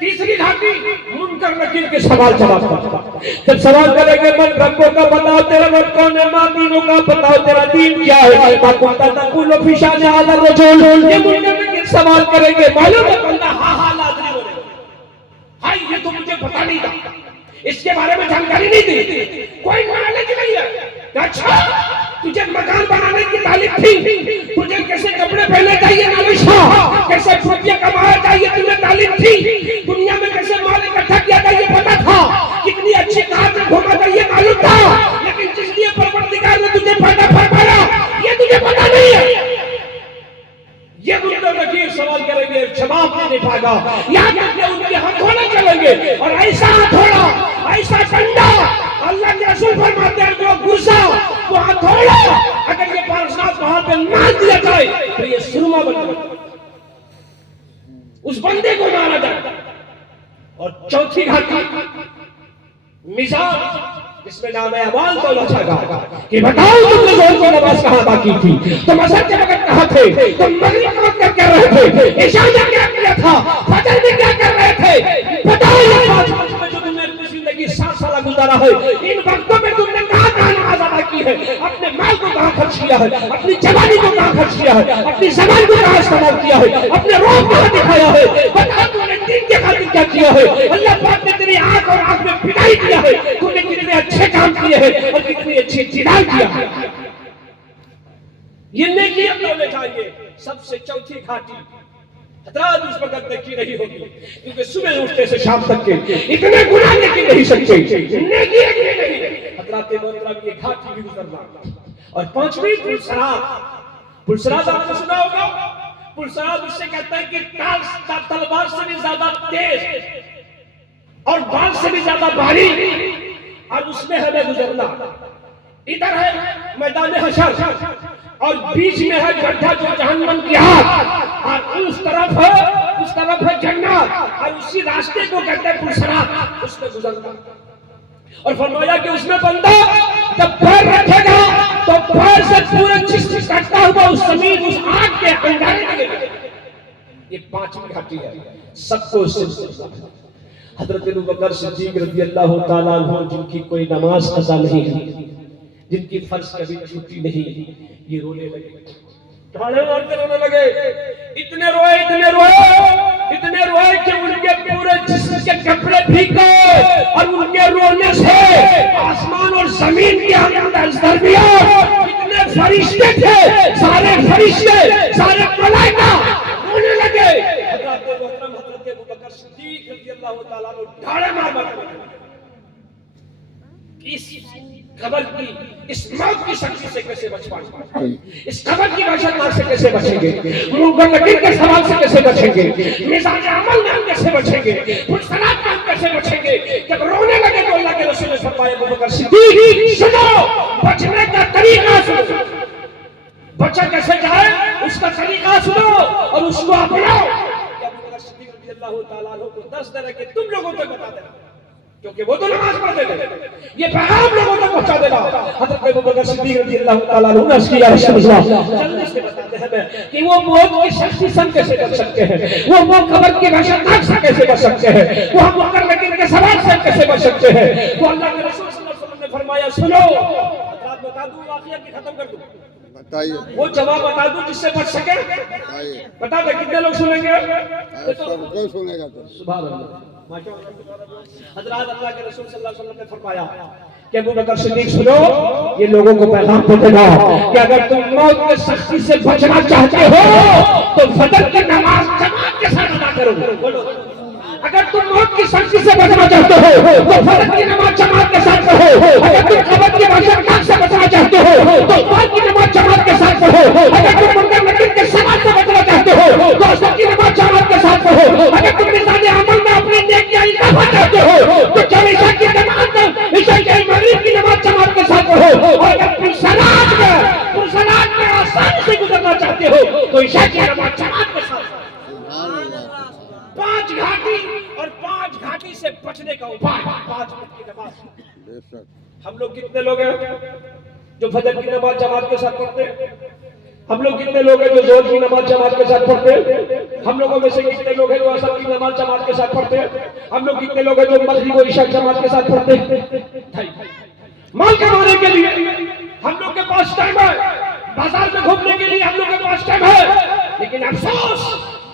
تیسری گھاٹی منکر نکیر کے سوال جواب کرتا۔ جب سوال کریں گے من ربوں کا بتاؤ، تیرا رب کون ہے، ماں دینوں کا بتاؤ، تیرا دین کیا ہے، ماں کنتا تقول فی شان ھذا الرجل، یہ منکر نکیر سوال کریں گے، معلوم ہے بندہ ہاں ہاں لازمی بولے گا، ہائی یہ تو مجھے پتا نہیں تھا، اس کے بارے میں جانکاری نہیں تھی، کوئی نالج نہیں ہے۔ اچھا تجھے مکان بنانے کی تعلیم تھی، تجھے کیسے کپڑے پہنے چاہیے نالج تھا، کیسے روپیہ کمانا چاہیے تمہیں تعلیم تھی، دنیا میں کیسے مال اکٹھا کیا چاہیے پتا تھا، کتنی اچھی کار میں گھوما چاہیے معلوم تھا، لیکن جس لیے پروردگار نے تجھے پیدا فرمایا یہ تجھے پتا نہیں ہے۔ یہ منکر نکیر سوال کریں گے، جواب نہیں دے پائے گا، یہاں تک کہ ان کے ہتھوڑے چلیں گے، اور ایسا ہتھوڑا، ایسا ڈنڈا، اللہ کے رسول فرماتے ہیں وہ گرسا، وہ ہتھوڑا اگر یہ پارسنات وہاں پہ مار دیا جائے تو یہ سرما بن جائے، اس بندے کو مارا جائے۔ اور چوتھی گھاٹی مثال جس میں نام اعمال تولا جائے گا کہ بتاؤ تم نے ظہر کی نماز کہاں ادا کی تھی، تم عصر کے وقت کہاں تھے، تم مغرب کے وقت کیا کر رہے تھے، عشاء میں کیا کیا تھا، فجر میں کیا کر رہے تھے، بتاؤ یہ پانچ وقت میں جو تم نے اپنی زندگی 7 سالہ گزارا ہے، ان وقتوں میں تم نے کہاں کہاں نماز ادا کی ہے، اپنے مال کو کہاں خرچ کیا ہے، اپنی جوانی کو کہاں خرچ کیا ہے، اپنی زبان کو کہاں استعمال کیا ہے، اپنے روح کو کہاں دکھایا ہے، بتاؤ تم نے دین کے خاطر کیا کیا ہے، اللہ پاک نے تیری آنکھ اور آنکھ میں پٹائی کیا ہے، تم نے کتنے اچھے کام کیے ہیں اور کتنی اچھی جدال کیا ہے۔ یہ نیکی ہم لوگ لے جائیں گے۔ سب سے چوتھی گھاٹی حضرات اس وقت دیکھی رہی ہوگی کیونکہ صبح اٹھتے سے شام تک کے اتنے گناہ نیکی نہیں سکتے، نیکی ایک نہیں حضرات محترم یہ گھاٹی بھی گزرنا۔ اور پانچویں پلسرات، پلسرات آپ نے سنا ہوگا، پلسرات اس سے کہتا ہے کہ تلوار سے بھی زیادہ تیز اور بال سے بھی زیادہ باریک، اور اس میں ہمیں گزرنا۔ ادھر ہے میدان حشر اور بیچ میں ہے گڈھا جو جہنم کی آگ، اور اس طرف ہے جنت، اور اسی راستے کو کہتے ہیں پلسرات، اس میں گزرنا۔ اور فرمایا کہ اس میں بندہ جب پیر رکھے گا تو پیر سے پورے جسم کٹتا ہوا اس زمین اس آگ کے انگارے لگے گا۔ یہ پانچویں گھاٹی ہے، سب کو اس سے گزرنا۔ حضرت ابوبکر صدیق رضی اللہ تعالیٰ عنہ جن کی کوئی نماز قضا نہیں ہے، جن کی فرض کبھی چھوٹی نہیں، یہ رونے لگے، ڈھاڑے مار کے رونے لگے، اتنے روئے کہ ان کے پورے جسم کے کپڑے بھیگ گئے، اور ان کے رونے سے آسمان اور زمین کے درمیان اتنے فرشتے تھے، سارے فرشتے، سارے ملائکہ رونے لگے۔ حضرت محترم حضرت ابوبکر صدیق رضی اللہ تعالیٰ عنہ ڈھاڑے مار کر اس قبر کی، اس موت کی شکل سے کیسے بچ پائیں گے، اس قبر کی وحشتناک سے کیسے بچیں گے، منکر نکیر کے سوال سے کیسے بچیں گے، میزان عمل میں ہم کیسے بچیں گے، پلسرات میں ہم کیسے بچیں گے۔ جب رونے لگے تو اللہ کے رسول نے فرمایا ابوبکر صدیق سنو، بچنے کا طریقہ سنو، بچہ کیسے جائے اس کا طریقہ سنو اور اس کو اپناؤ۔ ابوبکر صدیق رضی اللہ تعالیٰ عنہ کو 10 درجے کے تم لوگوں تک بتا دینا، کیونکہ وہ تو نماز پڑھتے تھے، یہ پیغام لوگوں تک پہنچا دینا۔ حضرت ابوبکر صدیق رضی اللہ تعالیٰ عنہ نے کیا رسول اللہ جلدی سے بتاتے ہیں، کہ وہ موت کی سختی سے کیسے بچ سکتے ہیں، وہ قبر کی وحشتناک سے کیسے بچ سکتے ہیں، وہ منکر نکیر کے سوال سے کیسے بچ سکتے ہیں۔ تو اللہ کے رسول صلی اللہ علیہ وسلم نے فرمایا سنو، حضرات بتا دوں واقعہ کہ ختم کر دوں؟ بتائیے، وہ جواب بتا دوں جس سے بچ سکے؟ بتائیے، بتا دیں کتنے لوگ سنیں گے؟ سب کو سنے گا تو سبحان اللہ۔ حضرات اللہ کے رسول صلی اللہ علیہ وسلم نے فرمایا کہ ابو بکر صدیق سنو، یہ لوگوں کو پیغام دے دینا کہ اگر تم موت کے سختی سے بچنا چاہتے ہو تو فجر کی نماز جماعت کے ساتھ ادا کرو۔ بولو، اگر تم موت کی سختی سے بچنا چاہتے ہو تو فجر کی نماز جماعت کے ساتھ پڑھو، اگر تم قبر کی وحشتناک سے بچنا چاہتے ہو تو فجر کی نماز جماعت کے ساتھ پڑھو، اگر تم منکر نکیر کے سوال سے بچنا چاہتے ہو تو عصر کی نماز جماعت کے ساتھ پڑھو، اگر تم میزان عمل میں اپنی نیکیاں اضافہ چاہتے ہو تو عشاء کی جماعت عشاء کی مغرب کی نماز جماعت کے ساتھ پڑھو، اور اگر تم صلاۃ میں آسانی سے گزرنا چاہتے ہو تو عشاء کی نماز جماعت کے ساتھ۔ پانچ گھاٹی اور پانچ گھاٹی سے بچنے کا اپائے، 5 وقت کی نماز۔ بے شک ہم لوگ کتنے لوگ ہیں جو فجر کی نماز جماعت کے ساتھ پڑھتے ہیں؟ ہم لوگ کتنے لوگ ہیں جو ظہر کی نماز جماعت کے ساتھ پڑھتے ہیں؟ ہم لوگوں میں سے کتنے لوگ ہیں جو عصر کی نماز جماعت کے ساتھ پڑھتے ہیں؟ ہم لوگ کتنے لوگ ہیں جو مغرب و عشاء جماعت کے ساتھ پڑھتے ہیں؟ مال کمانے کے لیے ہم لوگ کے پاس ٹائم ہے، بازار میں گھومنے کے لیے ہم لوگ کے پاس ٹائم ہے، لیکن افسوس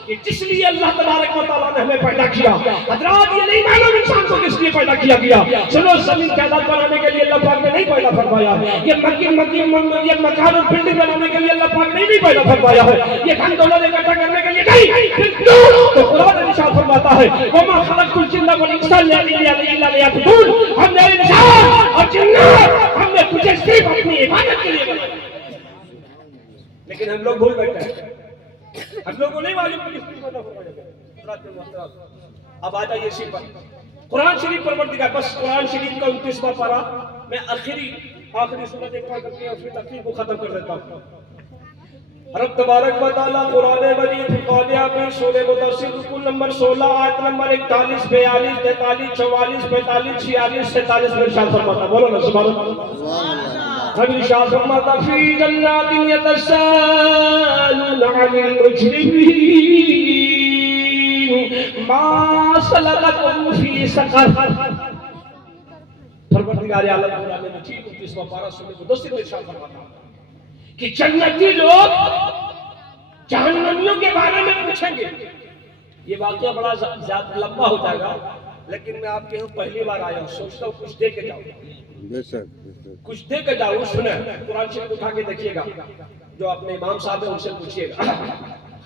کہ جس لیے اللہ تبارک و تعالیٰ نے ہمیں پیدا کیا، حضرات یہ نہیں معلوم انسان کو کس لیے پیدا کیا گیا۔ چلو زمین جائیداد بنانے کے لیے اللہ پاک نے نہیں پیدا فرمایا، یہ مکان اور بلڈنگ بنانے کے لیے اللہ پاک نے نہیں پیدا فرمایا ہے، یہ دھن دولت اکٹھا کرنے کے لیے نہیں، پھر کیوں؟ تو قرآن ارشاد فرماتا ہے وَمَا خَلَقْتُ الْجِنَّ وَالْإِنسَ إِلَّا لِيَعْبُدُونِ، ہم نے انسان اور جنات ہم نے تجھے صرف اپنی عبادت کے لیے بنایا، لیکن ہم لوگ بھول بیٹھے ہیں، ہم لوگوں کو نہیں معلوم کہ کس کو فرمایا۔ اب آ جائیے اسی پر قرآن شریف پروردگار، بس قرآن شریف کا 29واں پارہ میں آخری سورت ایک پڑھ کرتے ہیں اور پھر تفسیر کو ختم کر دیتا ہوں۔ رب تبارک و تعالیٰ قرآن مجید فرقان میں سورہ مدثر رکوع نمبر 16 آیت نمبر 41 42 43 44 45 46 47 میں ارشاد فرماتا، بولو نا سبحان اللہ۔ ہم ارشاد فرماتا فی جنات یتساءلون عن المجرمین ما سلککم فی سقر۔ پروردگار عالم قرآن مجید 29واں پارہ سورہ مدثر میں ارشاد فرماتا کہ جنتی لوگ جہنمیوں کے بارے میں پوچھیں گے۔ یہ واقعہ بڑا زیادہ لمبا ہو جائے گا، لیکن میں آپ کے ہوں پہلی بار آیا ہوں، سوچتا ہوں کچھ دے کے جاؤں، بے شک کچھ دے کے جاؤں۔ سنیں قرآن شریف اٹھا کے دیکھیے گا، جو اپنے امام صاحب ہیں ان سے پوچھیے گا۔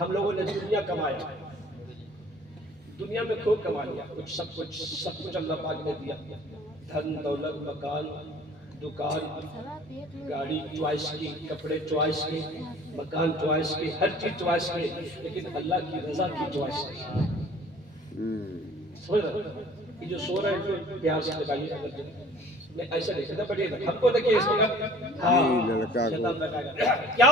ہم لوگوں نے دنیا کمایا، دنیا میں خوب کما لیا، سب کچھ اللہ پاک نے دیا، دھن دولت مکان دکان گاڑی چوائس کی، کپڑے چوائس کی، مکان چوائس کی، ہر چیز چوائس کی، لیکن اللہ کی رضا کی چوائس کی۔ سمجھ رہے ہیں؟ یہ جو سو رہے ہیں جو پیار سے لگائیے، میں ایسا نہیں کہتا بڑھئے ہم کو دیکھئے اس وقت کیا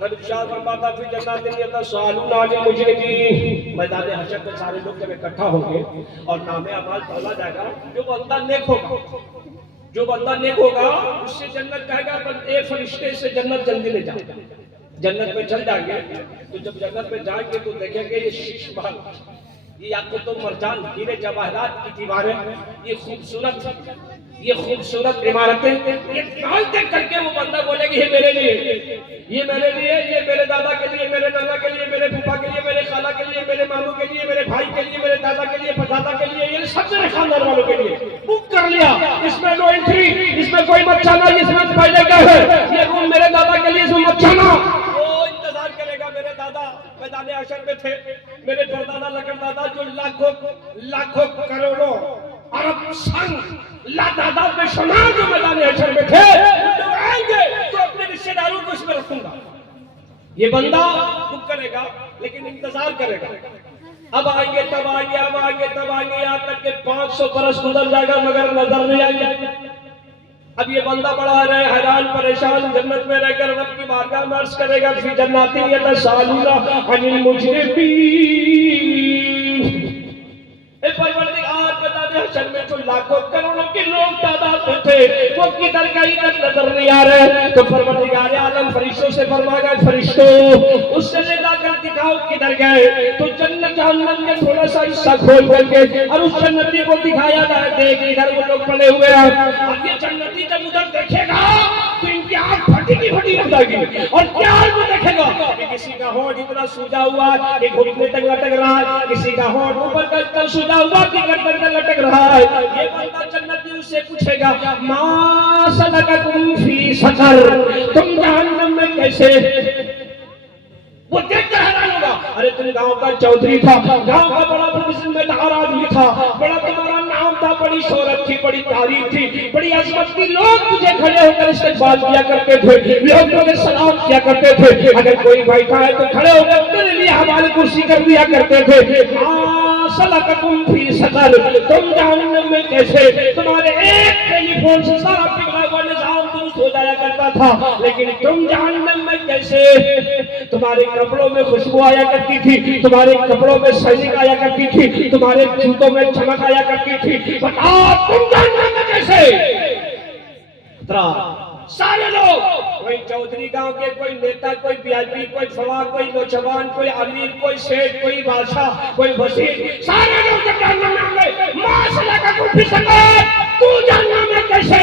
رب ارشاد فرماتا فی جنات یتساءلون عن المجرمین، میدان حشر میں سارے لوگ جب اکٹھا ہوں گے اور نام اعمال تولا جائے گا، جو بندہ نیک ہوگا، جو بندہ نیک ہوگا اس سے جنت کہے گا اے فرشتے سے جنت جلدی لے جائے، جنت میں چل جائیں گے۔ تو جب جنت میں جائیں گے تو دیکھیں گے یہ شیش محل، یہ یاقوت و مرجان ہیرے جواہرات کی دیواریں، یہ خوبصورت عمارتیں، یہ محل دیکھ کر کے وہ بندہ بولے گی یہ میرے لیے، یہ میرے لیے، یہ میرے دادا کے لیے، میرے نانا کے لیے، میرے پھوپھا کے لیے، میرے خالہ کے لیے، میرے ماموں کے لیے، میرے بھائی کے لیے، میرے دادا کے لیے، پردادا کے لیے، یہ سب میرے خاندان والوں کے لیے بک کر لیا، اس میں نو انٹری، اس میں کوئی مت جانا، اس میں پہلے کیا ہے یہ روم میرے دادا کے لیے، اس میں مت جانا۔ وہ انتظار کرے گا، میرے دادا میدان حشر میں تھے، میرے پردادا لکڑ دادا جو لاکھوں کروڑوں عرب سنگ تعداد میں شمار جو میدان حشر میں تھے، جب آئیں گے تو اپنے رشتہ داروں کو اس میں رکھوں گا۔ یہ بندہ بک کرے گا لیکن انتظار کرے گا، اب آئیں گے تب آئیں گے، اب آئیں گے تب آئیں گے، یہاں تک کہ 500 برس گزر جائے گا مگر نظر نہیں آئیں گے۔ اب یہ بندہ بڑا رہے حیران پریشان جنت میں رہ کر رب کی بارگاہ میں عرض کرے گا فی جنات یتساءلون عن المجرمین، اے پروردگار میدان محشر میں جو لاکھوں کروڑوں کے لوگ تعداد میں تھے وہ کدھر گئی نظر نہیں آ رہے. تو پروردگار عالم فرشتوں سے فرمایا فرشتوں اس سے لے جا کر دکھاؤ کدھر گئے. تو جنت جہنم کے تھوڑا سا حصہ کھول کر کے اور اس جنتی کو دکھایا جائے دیکھ ادھر وہ لوگ پڑے ہوئے ہیں. اب یہ جنتی جب ادھر دیکھے گا تو ان کی آنکھ پھٹی کی پھٹی ہو جائے گی. اور کیا وہ دیکھے گا کہ کسی کا ہونٹ اتنا سوجا ہوا کہ گھٹنے تک لٹک رہا ہے, کسی کا ہونٹ اوپر کا سوجا ہوا کہ گردن تک لٹک رہا ہے. یہ بندہ جنتی اس سے پوچھے گا ما سلککم فی سقر, تم جہنم میں کیسے. وہ دیکھ کر حیران ہوگا, ارے تم گاؤں کا چودھری تھا, گاؤں کا بڑا ذمہ دار آدمی تھا, بڑا تمہارا نام تھا, بڑی شہرت تھی, بڑی تعریف تھی, بڑی عظمت تھی, لوگ تجھے کھڑے ہو کر استقبال کیا کرتے تھے, لوگ تجھے سلام کیا کرتے تھے, اگر کوئی بیٹھا ہے تو کھڑے ہو کر تیرے لیے حوالے کرسی کر دیا کرتے تھے. سلککم فی سقر, تم جہنم میں کیسے. تمہارے ایک ٹیلی فون سے سارا بگڑا ہوا نظام درست ہو جایا کرتا تھا, لیکن تم جہنم میں کیسے. تمہارے کپڑوں میں خوشبو آیا کرتی تھی, تمہارے کپڑوں میں سینک آیا کرتی تھی, تمہارے جوتوں میں چمک آیا کرتی تھی, بتاؤ تم جہنم میں کیسے. سارے لوگ, کوئی چودھری گاؤں کے, کوئی نیتا, کوئی وی آئی پی, کوئی فلاں, کوئی نوجوان, کوئی امیر, کوئی شیخ, کوئی بادشاہ, کوئی وزیر, سارے لوگ جب جہنم میں آ گئے ما سلککم فی سقر, تو جہنم میں کیسے.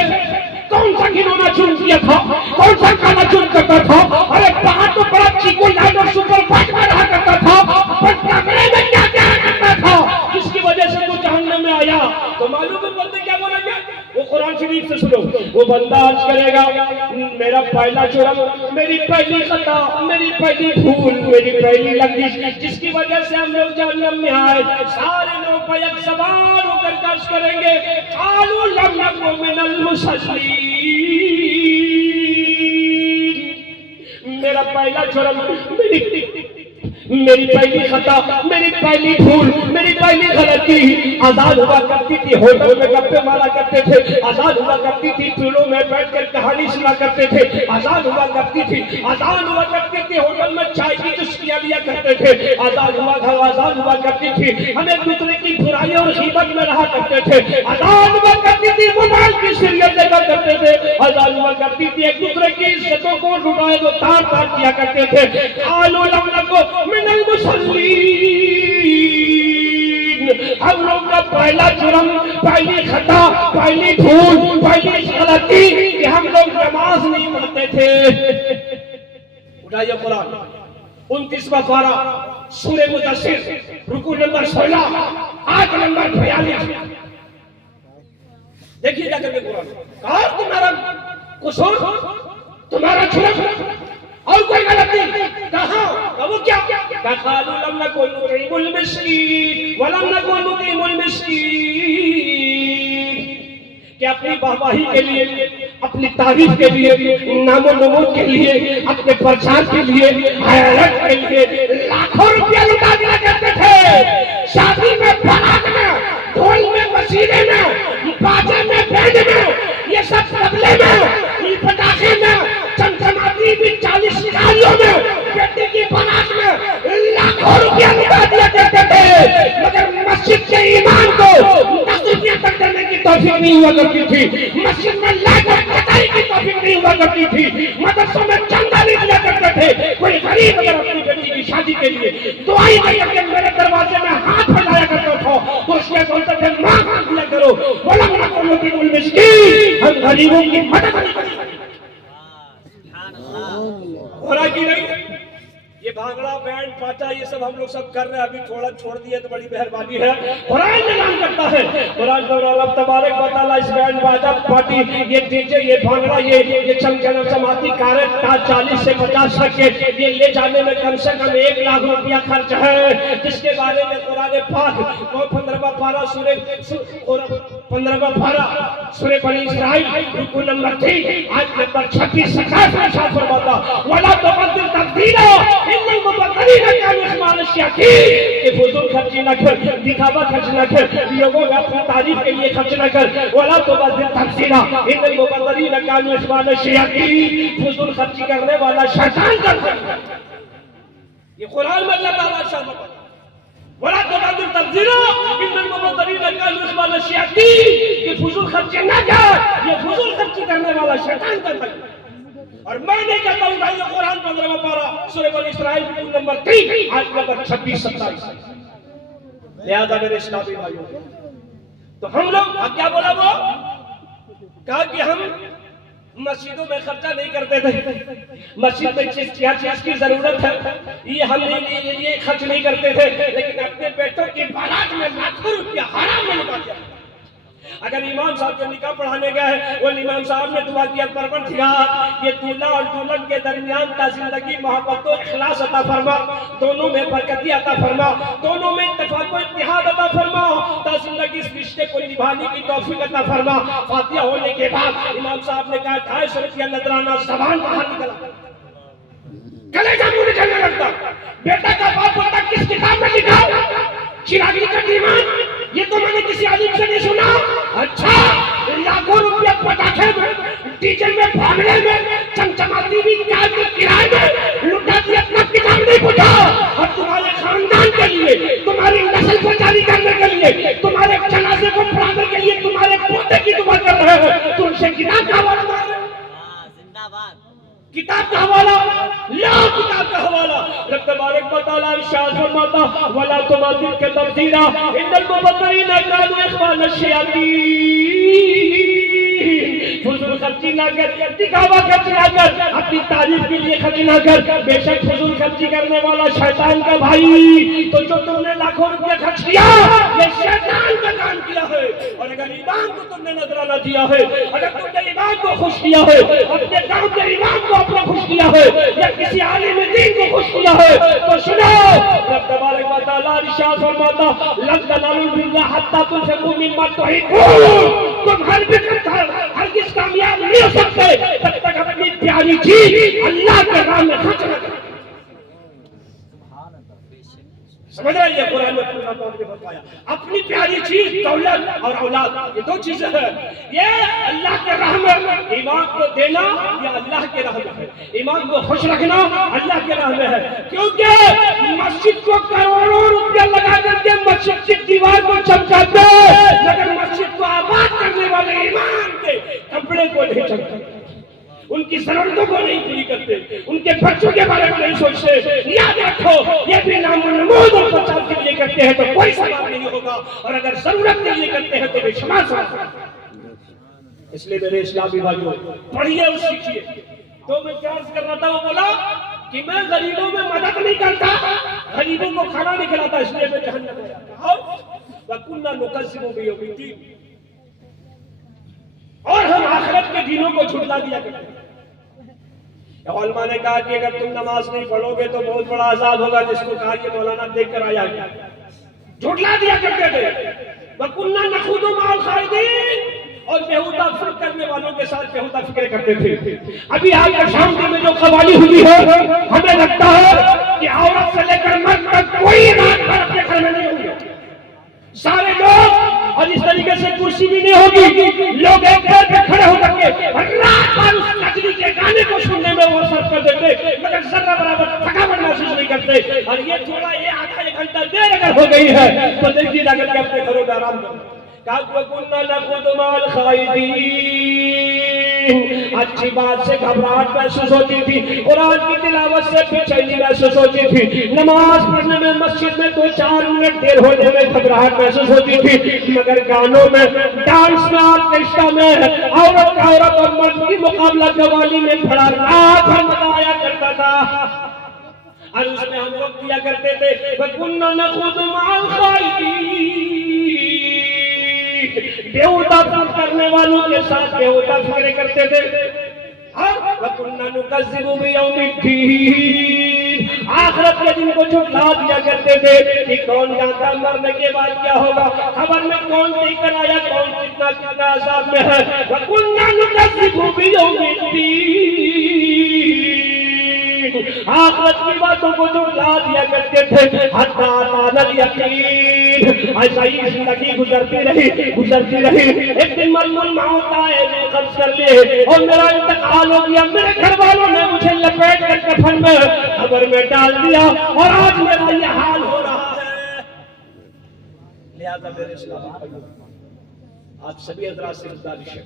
کون سا گھنونا چن کیا تھا, کون سا کالا چن کرتا تھا, ارے باہر تو بڑا چیکو لائن اور سپر فاسٹ میں رہا کرتا تھا, پر کمرے میں کیا کیا کرتا تھا جس کی وجہ سے وہ جہنم میں آیا. تو معلوم ہے بندے کیا بولیں گے, وہ قرآن شریف سے سنو, وہ بندہ عرض کرے گا میرا پہلا جرم, میری پہلی خطا, میری پہلی بھول, میری پہلی لغزش جس کی وجہ سے ہم لوگ جہنم میں آئے. سارے لوگ بیک زبان ہو کر عرض کریں گے قالوا لم نکن من المصلین, میرا پہلا جرم, میری پہلی خطا, میری پہلی بھول, میری پہلی غلطی. آزاد ہوا کرتی تھی, ہوٹل میں گپے مارا کرتے تھے, آزاد ہوا کرتی تھی, پیڑوں میں بیٹھ کر کہانی سنا کرتے تھے, آزاد ہوا کرتی تھی, آزاد ہوا کرتی تھی, ہوٹل میں چائے کی چسکیاں لیا کرتے تھے, آزاد ہوا کرتی تھی, ہم ایک دوسرے کی برائی اور غیبت میں رہا کرتے تھے, آزاد ہوا کرتی تھی, موبائل کی سیریل دیکھا کرتے تھے, آزاد ہوا کرتی تھی, ایک دوسرے کی عزتوں کو لٹائے تو تار تار کیا کرتے تھے. قالوا لم نکن من المصلین, ہم لوگ کا پہلا جرم, پہلی خطا, پہلی بھول, پہلی غلطی کہ ہم لوگ نماز نہیں پڑھتے تھے. اٹھائیے قرآن 29واں پارہ سورہ مدثر, رکوع نمبر 16, آیت نمبر 42. دیکھیے جا کر کے قرآن, کہا تمہارا قصور, تمہارا جرم اور کوئی غلطی, کہاں وہ کیا. قالوا لم نکن نطعم المسکین ولم نکن نطعم المسکین, کہ اپنی واہواہی کے لیے, اپنی تعریف کے لیے, نام و نمود کے لیے, اپنے پرچار کے لیے, حیرت کے لیے لاکھوں روپیہ لٹا دیا کرتے تھے. شادی میں, بارات میں, ڈھول میں, مسیرے میں, باجے میں, بینڈ میں, یہ سب تبلے میں, پٹاخے میں, چمچماتی بھی 40 گاڑیوں میں, بیٹے کی بارات میں لاکھوں روپیہ لٹا دیا کرتے تھے, مگر مسجد کے ایمان کو 10 روپیہ تک دینے کی توفیق نہیں ہوا کرتی تھی, مسجد میں لاکھوں کٹائی کی توفیق نہیں ہوا کرتی تھی, مدرسوں میں چندہ نہیں دیا کرتے تھے. کوئی غریب اگر اپنی بیٹی کی شادی کے لیے دعائی دے کر کے میرے دروازے میں ہاتھ پھیلایا کرتا تھا تو اس کے بولتے تھے ماں کر دیا کرو, ولم نکن نطعم المسکین, ہم غریبوں کی مدد نہیں کرتے. ہو رہا کی نہیں یہ بھانگڑا, بینڈ, پاٹا, یہ سب ہم لوگ سب کر رہے ہیں, ابھی تھوڑا چھوڑ دیا تو بڑی مہربانی ہے. قرآن اعلان کرتا ہے, قرآن رب تبارک و تعالیٰ اس بینڈ باجا پارٹی, یہ ڈی جے, یہ بھانگڑا, یہ چمچماتی کاریں 40 سے 50 تک کے, یہ لے جانے میں کم سے کم 1 لاکھ روپیہ خرچ ہے, جس کے بارے میں قرآن پاک 15واں پارہ سورہ بنی اسرائیل رکوع نمبر 3 آیت نمبر 36 27 میں ارشاد فرماتا وَلَا تُبَذِّرْ تَبْذِيرًا ان المبذرین کانوا اخوان الشیاطین, کہ فضول خرچی نہ کر, دکھاوا خرچ نہ کر, لوگوں میں اپنی تعریف کے لیے خرچ نہ کر. وَلَا تُبَذِّرْ تَبْذِيرًا ان المبذرین کانوا اخوان الشیاطین, فضول خرچی کرنے والا شیطان کا. یہ قرآن میں اللہ تعالیٰ ارشاد فرماتا. ولا تبادل تبذیرا ان المبذرین کانوا اخوان الشیاطین، یہ فضول خرچی نہ کر، یہ فضول خرچی کرنے والا شیطان کا بھائی۔ اور میں نہیں کہتا ہوں بھائی، قرآن 15واں پارہ سورہ بنی اسرائیل نمبر 3 آیت نمبر 26-27۔ لہذا میرے اسلامی بھائیوں، تو ہم لوگ اب کیا بولا وہ؟ کہا کہ ہم مسجدوں میں خرچہ نہیں کرتے تھے، مسجد میں کیا چیز کی ضرورت ہے یہ ہم یہ خرچ نہیں کرتے تھے، لیکن اپنے بیٹوں کی بارات میں لاکھوں روپیہ حرام میں لگا دیا۔ اگر امام صاحب جو نکاح پڑھانے گئے وہ امام صاحب نے دعا کیا، پروردگار یہ دولہا اور دلہن کے درمیان تا زندگی محبت و اخلاص عطا فرما، دونوں میں برکتی عطا فرما، دونوں میں اتفاق و اتحاد عطا فرما، تا زندگی اس رشتے کو نبھانے کی توفیق عطا فرما۔ فاتحہ ہونے کے بعد امام صاحب نے کہا 250 روپیہ نذرانہ، زبان باہر نکلا، کلیجہ منہ نکلنے لگتا۔ بیٹا کا باپ بولتا کس کتاب میں لکھا؟ چراغی کا ایمان، یہ تو میں نے کسی عالم سے نہیں سنا۔ اچھا، لاکھوں روپیہ پٹاخے میں، ڈیزل میں، بھاگنے میں، چمچماتی بھی کار کے کرائے میں لٹا دیا، اپنا کتاب نہیں پوچھا۔ اور تمہارے خاندان کے لیے، تمہاری نسل کو جاری کرنے کے لیے، تمہارے جنازے کو پڑھانے کے لیے تمہارے پوتے کی دعا کر رہے ہیں، تم سے کتاب کا حوالہ مانگ رہے ہیں؟ کتاب کا حوالہ لا، کتاب کا حوالہ۔ رب تبارک و تعالیٰ ارشاد فرماتا وَلَا تُبَذِّرْ تَبْذِيرًا إِنَّ الْمُبَذِّرِينَ كَانُوا إِخْوَانَ الشَّيَاطِينِ۔ فضول خرچی نہ کر، دکھاوا خرچ نہ کر، اپنی تعریف کے لیے خرچ نہ کر، بے شک فضول خرچی کرنے والا شیطان کا بھائی۔ تو جو تم نے لاکھوں روپیہ خرچ کیا یہ شیطان کا کام کیا ہے۔ اور اگر امام کو تم نے نذرانہ دیا ہے، اگر تم نے امام کو خوش کیا ہے، اپنے گاؤں کے امام کو اپنا خوش کیا ہے، یا کسی عالم دین کو خوش کیا ہے، تو سنو رب تبارک و تعالیٰ ارشاد فرماتا لَن تَنَالُوا الْبِرَّ حَتَّىٰ تُنْفِقُوا مِمَّا تُحِبُّونَ۔ تم ہرگز کامیاب نہیں ہو سکتے جب تک اپنی پیاری چیز اللہ کے راہ میں خرچ نہ کرو۔ سمجھ رہے ہیں؟ قرآن میں پورا طور پہ بتایا اپنی پیاری چیز دولت اور اولاد، یہ دو چیزیں ہیں، یہ اللہ کے راہ میں ایمان کو دینا یا اللہ کے راہ میں ہے، ایمان کو خوش رکھنا اللہ کے راہ میں ہے۔ کیونکہ مسجد کو کروڑوں روپیہ لگا کر کے مسجد کی دیوار کو چمکاتے، مگر مسجد کو آباد کرنے والے ایمان کے کپڑے کو نہیں چمکاتے، ان کی ضرورتوں کو نہیں پوری کرتے، ان کے بچوں کے بارے میں نہیں سوچتے۔ یاد رکھو یہ بھی نام و نمود اور پرچار کے لیے کرتے ہیں تو کوئی ثواب نہیں ہوگا، اور اگر ضرورت کے لیے کرتے ہیں تو بے شمار ثواب ہوگا۔ اس لیے میرے اسلامی بھائیوں پڑھیے اور سیکھیے۔ تو میں کیا عرض کر رہا تھا، وہ بولا کہ میں غریبوں میں مدد نہیں کرتا، غریبوں کو کھانا نہیں کھلاتا، اس لیے میں جہنم گیا۔ وَكُنَّا نُكَذِّبُ بِيَوْمِ الدِّينِ، اور ہم آخرت کے دنوں کو جھٹلا دیا کرتے ہیں۔ علماء نے کہا کہ اگر تم نماز نہیں پڑھو گے تو بہت بڑا عذاب ہوگا، جس کو کہا کہ مولانا دیکھ کر آیا گیا، جھٹلا دیا کرتے تھے۔ وَكُنَّا نَخُوضُ مَعَ الْخَائِضِينَ، اور بیہودہ فکر کرنے والوں کے ساتھ بیہودہ فکر کرتے تھے۔ ابھی آج شام میں جو قوالی ہوئی ہے، ہمیں لگتا ہے کہ عورت سے لے کر مرد تک کوئی رات بھر اپنے گھر میں نہیں ہوگی، سارے لوگ، اور اس طریقے سے کرسی بھی نہیں ہوگی، لوگ ایک گھر پہ کھڑے ہو کر کے رات بھر اس نجلی کے گانے کو سننے میں وہ صرف کر دیتے، مگر ذرہ برابر تھکاوٹ محسوس نہیں کرتے۔ اور یہ تھوڑا یہ آدھا ایک گھنٹہ دیر اگر ہو گئی ہے تو دیکھیے اگر کے اپنے گھروں میں آرام کریں۔ وَكُنَّا نَخُوضُ مَعَ الْخَائِضِينَ، اچھی بات سے گھبراہٹ محسوس ہوتی تھی، قرآن کی تلاوت سے بے چینی محسوس ہوتی تھی، نماز پڑھنے میں مسجد میں 2-4 منٹ دیر ہونے میں گھبراہٹ محسوس ہوتی تھی، مگر گانوں میں، ڈانس میں، آرکیسٹرا میں عورت کا عورت اور مرد کی مقابلہ قوالی میں کھڑا رات بھر مزہ آیا کرتا تھا، اور اس میں ہم وقت دیا کرتے تھے۔ وَكُنَّا نَخُوضُ مَعَ الْخَائِضِينَ، بیہودہ فکر کرنے والوں کے ساتھ بیہودہ فکر کرتے تھے۔ وَكُنَّا نُكَذِّبُ بِيَوْمِ الدِّينِ، آخرت کے دن کو جھٹلا دیا کرتے تھے کہ کون جانتا مرنے کے بعد کیا ہوگا، خبر میں کون دیکھ کر آیا، کون کتنا کتنا عذاب میں ہے۔ وَكُنَّا نُكَذِّبُ بِيَوْمِ الدِّينِ، آخرت کی باتوں کو جھٹلا دیا کرتے تھے۔ حتیٰ أَتَانَا الْيَقِينُ، ایسا ہی زندگی گزرتی رہی۔ ایک دن ملک الموت آئے، میں قبض کر لیے اور میرا انتقال ہو گیا، میرے گھر والوں نے مجھے لپیٹ کر کفن میں قبر میں ڈال دیا، اور آج میرا یہ حال ہو رہا ہے۔ لہذا میرے اسلامی بھائیوں، آپ سبھی حضرات سے گزارش ہے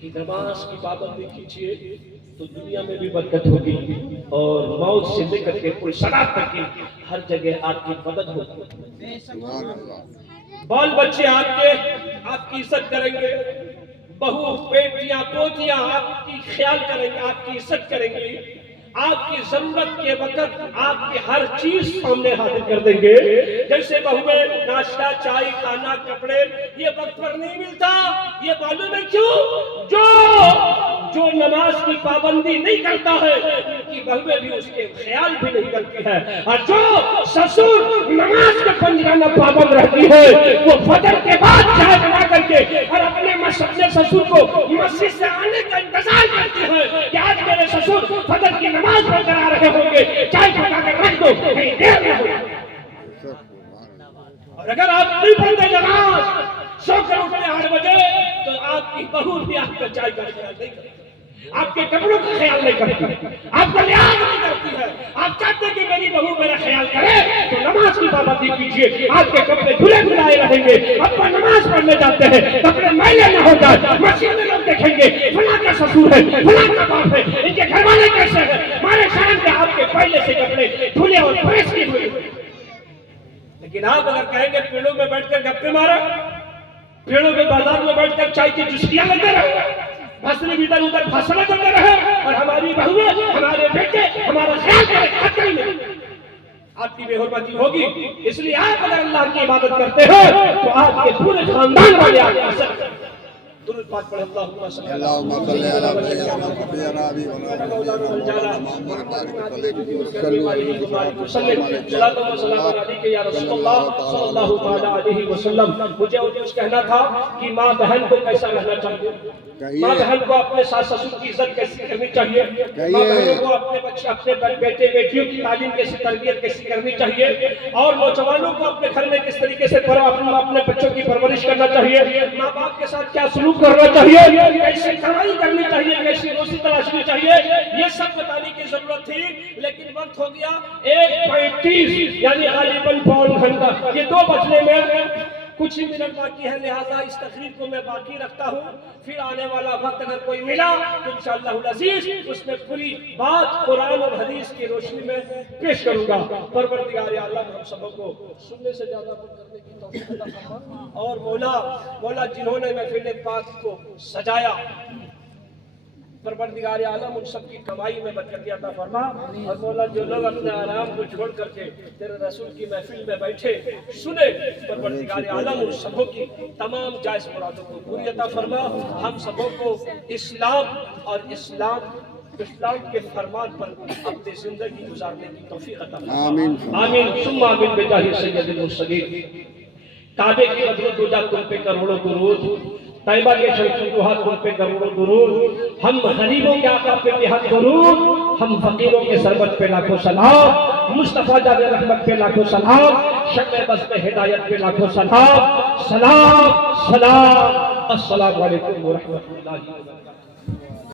کہ نماز کی پابندی کیجیے تو دنیا میں بھی برکت ہوگی اور موت سے لے کر کے کوئی سرات تک کی ہر جگہ آپ کی مدد ہوگی. سبحان اللہ. بال بچے آپ کی عزت کریں گے، بہو بیٹیاں پوتیاں آپ کی خیال کریں گے، آپ کی عزت کریں گے، آپ کی ضرورت کے وقت آپ کی ہر چیز سامنے حاضر کر دیں گے. جیسے بہو میں ناشتہ، چائے، کھانا، کپڑے یہ وقت پر نہیں ملتا، یہ معلوم ہے کیوں؟ جو نماز کی پابندی نہیں کرتا ہے ان کی بہویں بھی اس کے خیال بھی نہیں کرتی ہے، اور جو سسر نماز کے پنجگانہ پابند رہتی ہے وہ فجر کے بعد چائے بنا کر کے اور اپنے سسر کو مسجد سے آنے کا انتظار کرتی ہے کہ آج میرے سسر فجر کی نماز پڑھ کر آ رہے ہوں گے، چائے پکا کر رکھ دو کہیں دیر نہ ہو. اور اگر آپ نہیں پڑھتے نماز، سو کر اٹھتے 8 بجے، تو آپ کی بہو بھی آپ کا چائے کا خیال نہیں کرتی، آپ کے کپڑوں کا خیال نہیں کرتی، آپ کا لحاظ نہیں کرتی ہے. آپ چاہتے ہیں کہ میری بہو میرا خیال کرے تو نماز کی پابندی کیجیے. آپ کے کپڑے دھلے دھلائے رہیں گے، ابا نماز پڑھنے جاتے ہیں کپڑے میلے نہ ہو جائے، مسجد میں لوگ دیکھیں گے فلاں کا سسر ہے، فلاں کا باپ ہے، ان کے گھر والے کیسے ہیں، ہمارے شہر میں آپ کے پہلے سے کپڑے دھلے اور پریس کی ہوئے. لیکن آپ اگر کہیں گے پیڑوں میں بیٹھ کر گپے مارا، پیڑوں میں بازار میں بیٹھ کر چائے کی چسکیاں لگتے رہے، بھسنے ادھر ادھر بھسنا کرتے رہے، اور ہماری بہویں، ہمارے بیٹے ہمارا خیال کرے، خطرے نہیں، آپ کی بے حرمتی ہوگی. اس لیے آپ اگر اللہ کی عبادت کرتے ہیں تو آپ کے پورے خاندان والے آپ کی عزت کریں. درود پاک پڑھیں. اللہم صلی اللہم صلی علی سیدنا نبی مولانا محمد بارک وسلم. مجھے کچھ کہنا تھا کہ ماں بہن کو کیسا رہنا چاہیے، ماں بہن کو اپنے ساس سسر کی عزت کیسی کرنی چاہیے، ماں بہنوں کو اپنے بچے اپنے بیٹے بیٹیوں کی تعلیم کیسی، تربیت کیسی کرنی چاہیے، اور نوجوانوں کو اپنے گھر میں کس طریقے سے اپنے بچوں کی پرورش کرنا چاہیے، ماں باپ کے ساتھ کیا سلوک کرنا چاہیے، کیسے کمائی کرنی چاہیے، کیسی روزی تلاشنی چاہیے، یہ سب بتانے کی ضرورت تھی. لیکن وقت ہو گیا 1:35 یعنی غالباً پون گھنٹہ، یہ 2 بجنے میں کچھ ہی منٹ باقی ہے. لہذا اس تقریر کو میں باقی رکھتا ہوں، پھر آنے والا وقت اگر کوئی ملا تو انشاءاللہ العزیز اس میں پوری بات قرآن اور حدیث کی روشنی میں پیش کروں گا. پروردگار عالم ہم سب کو سننے سے زیادہ عمل کرنے کی توفیق عطا فرما، اور مولا جنہوں نے محفل پاک کو سجایا، پروردگار عالم ان سب کی کمائی میں برکت عطا فرما. اور مولا جو لوگ اپنے آرام کو چھوڑ کر کے تیرے رسول کی محفل میں بیٹھے سنے، پروردگار عالم ان سبوں کی تمام جائز مرادوں کو پوری عطا فرما. ہم سبوں کو اسلام اور اسلام کے فرمان پر اپنی زندگی گزارنے کی توفیق عطا فرما. آمین آمین ثم آمین بجاہ سید المرسلین. کعبے کی حضرت دو جا تم پہ کروڑوں درود، طیبہ کے شمس الدوحہ تم پہ کروڑوں درود، ہم غریبوں کے آقا پہ بہت درود، ہم فقیروں کے سربت پہ لاکھوں سلام، مصطفیٰ جاد رحمت پہ لاکھوں سلام، شمع بس پہ ہدایت پہ لاکھوں سلام. سلام سلام. السلام علیکم ورحمۃ اللہ وبرکاتہ.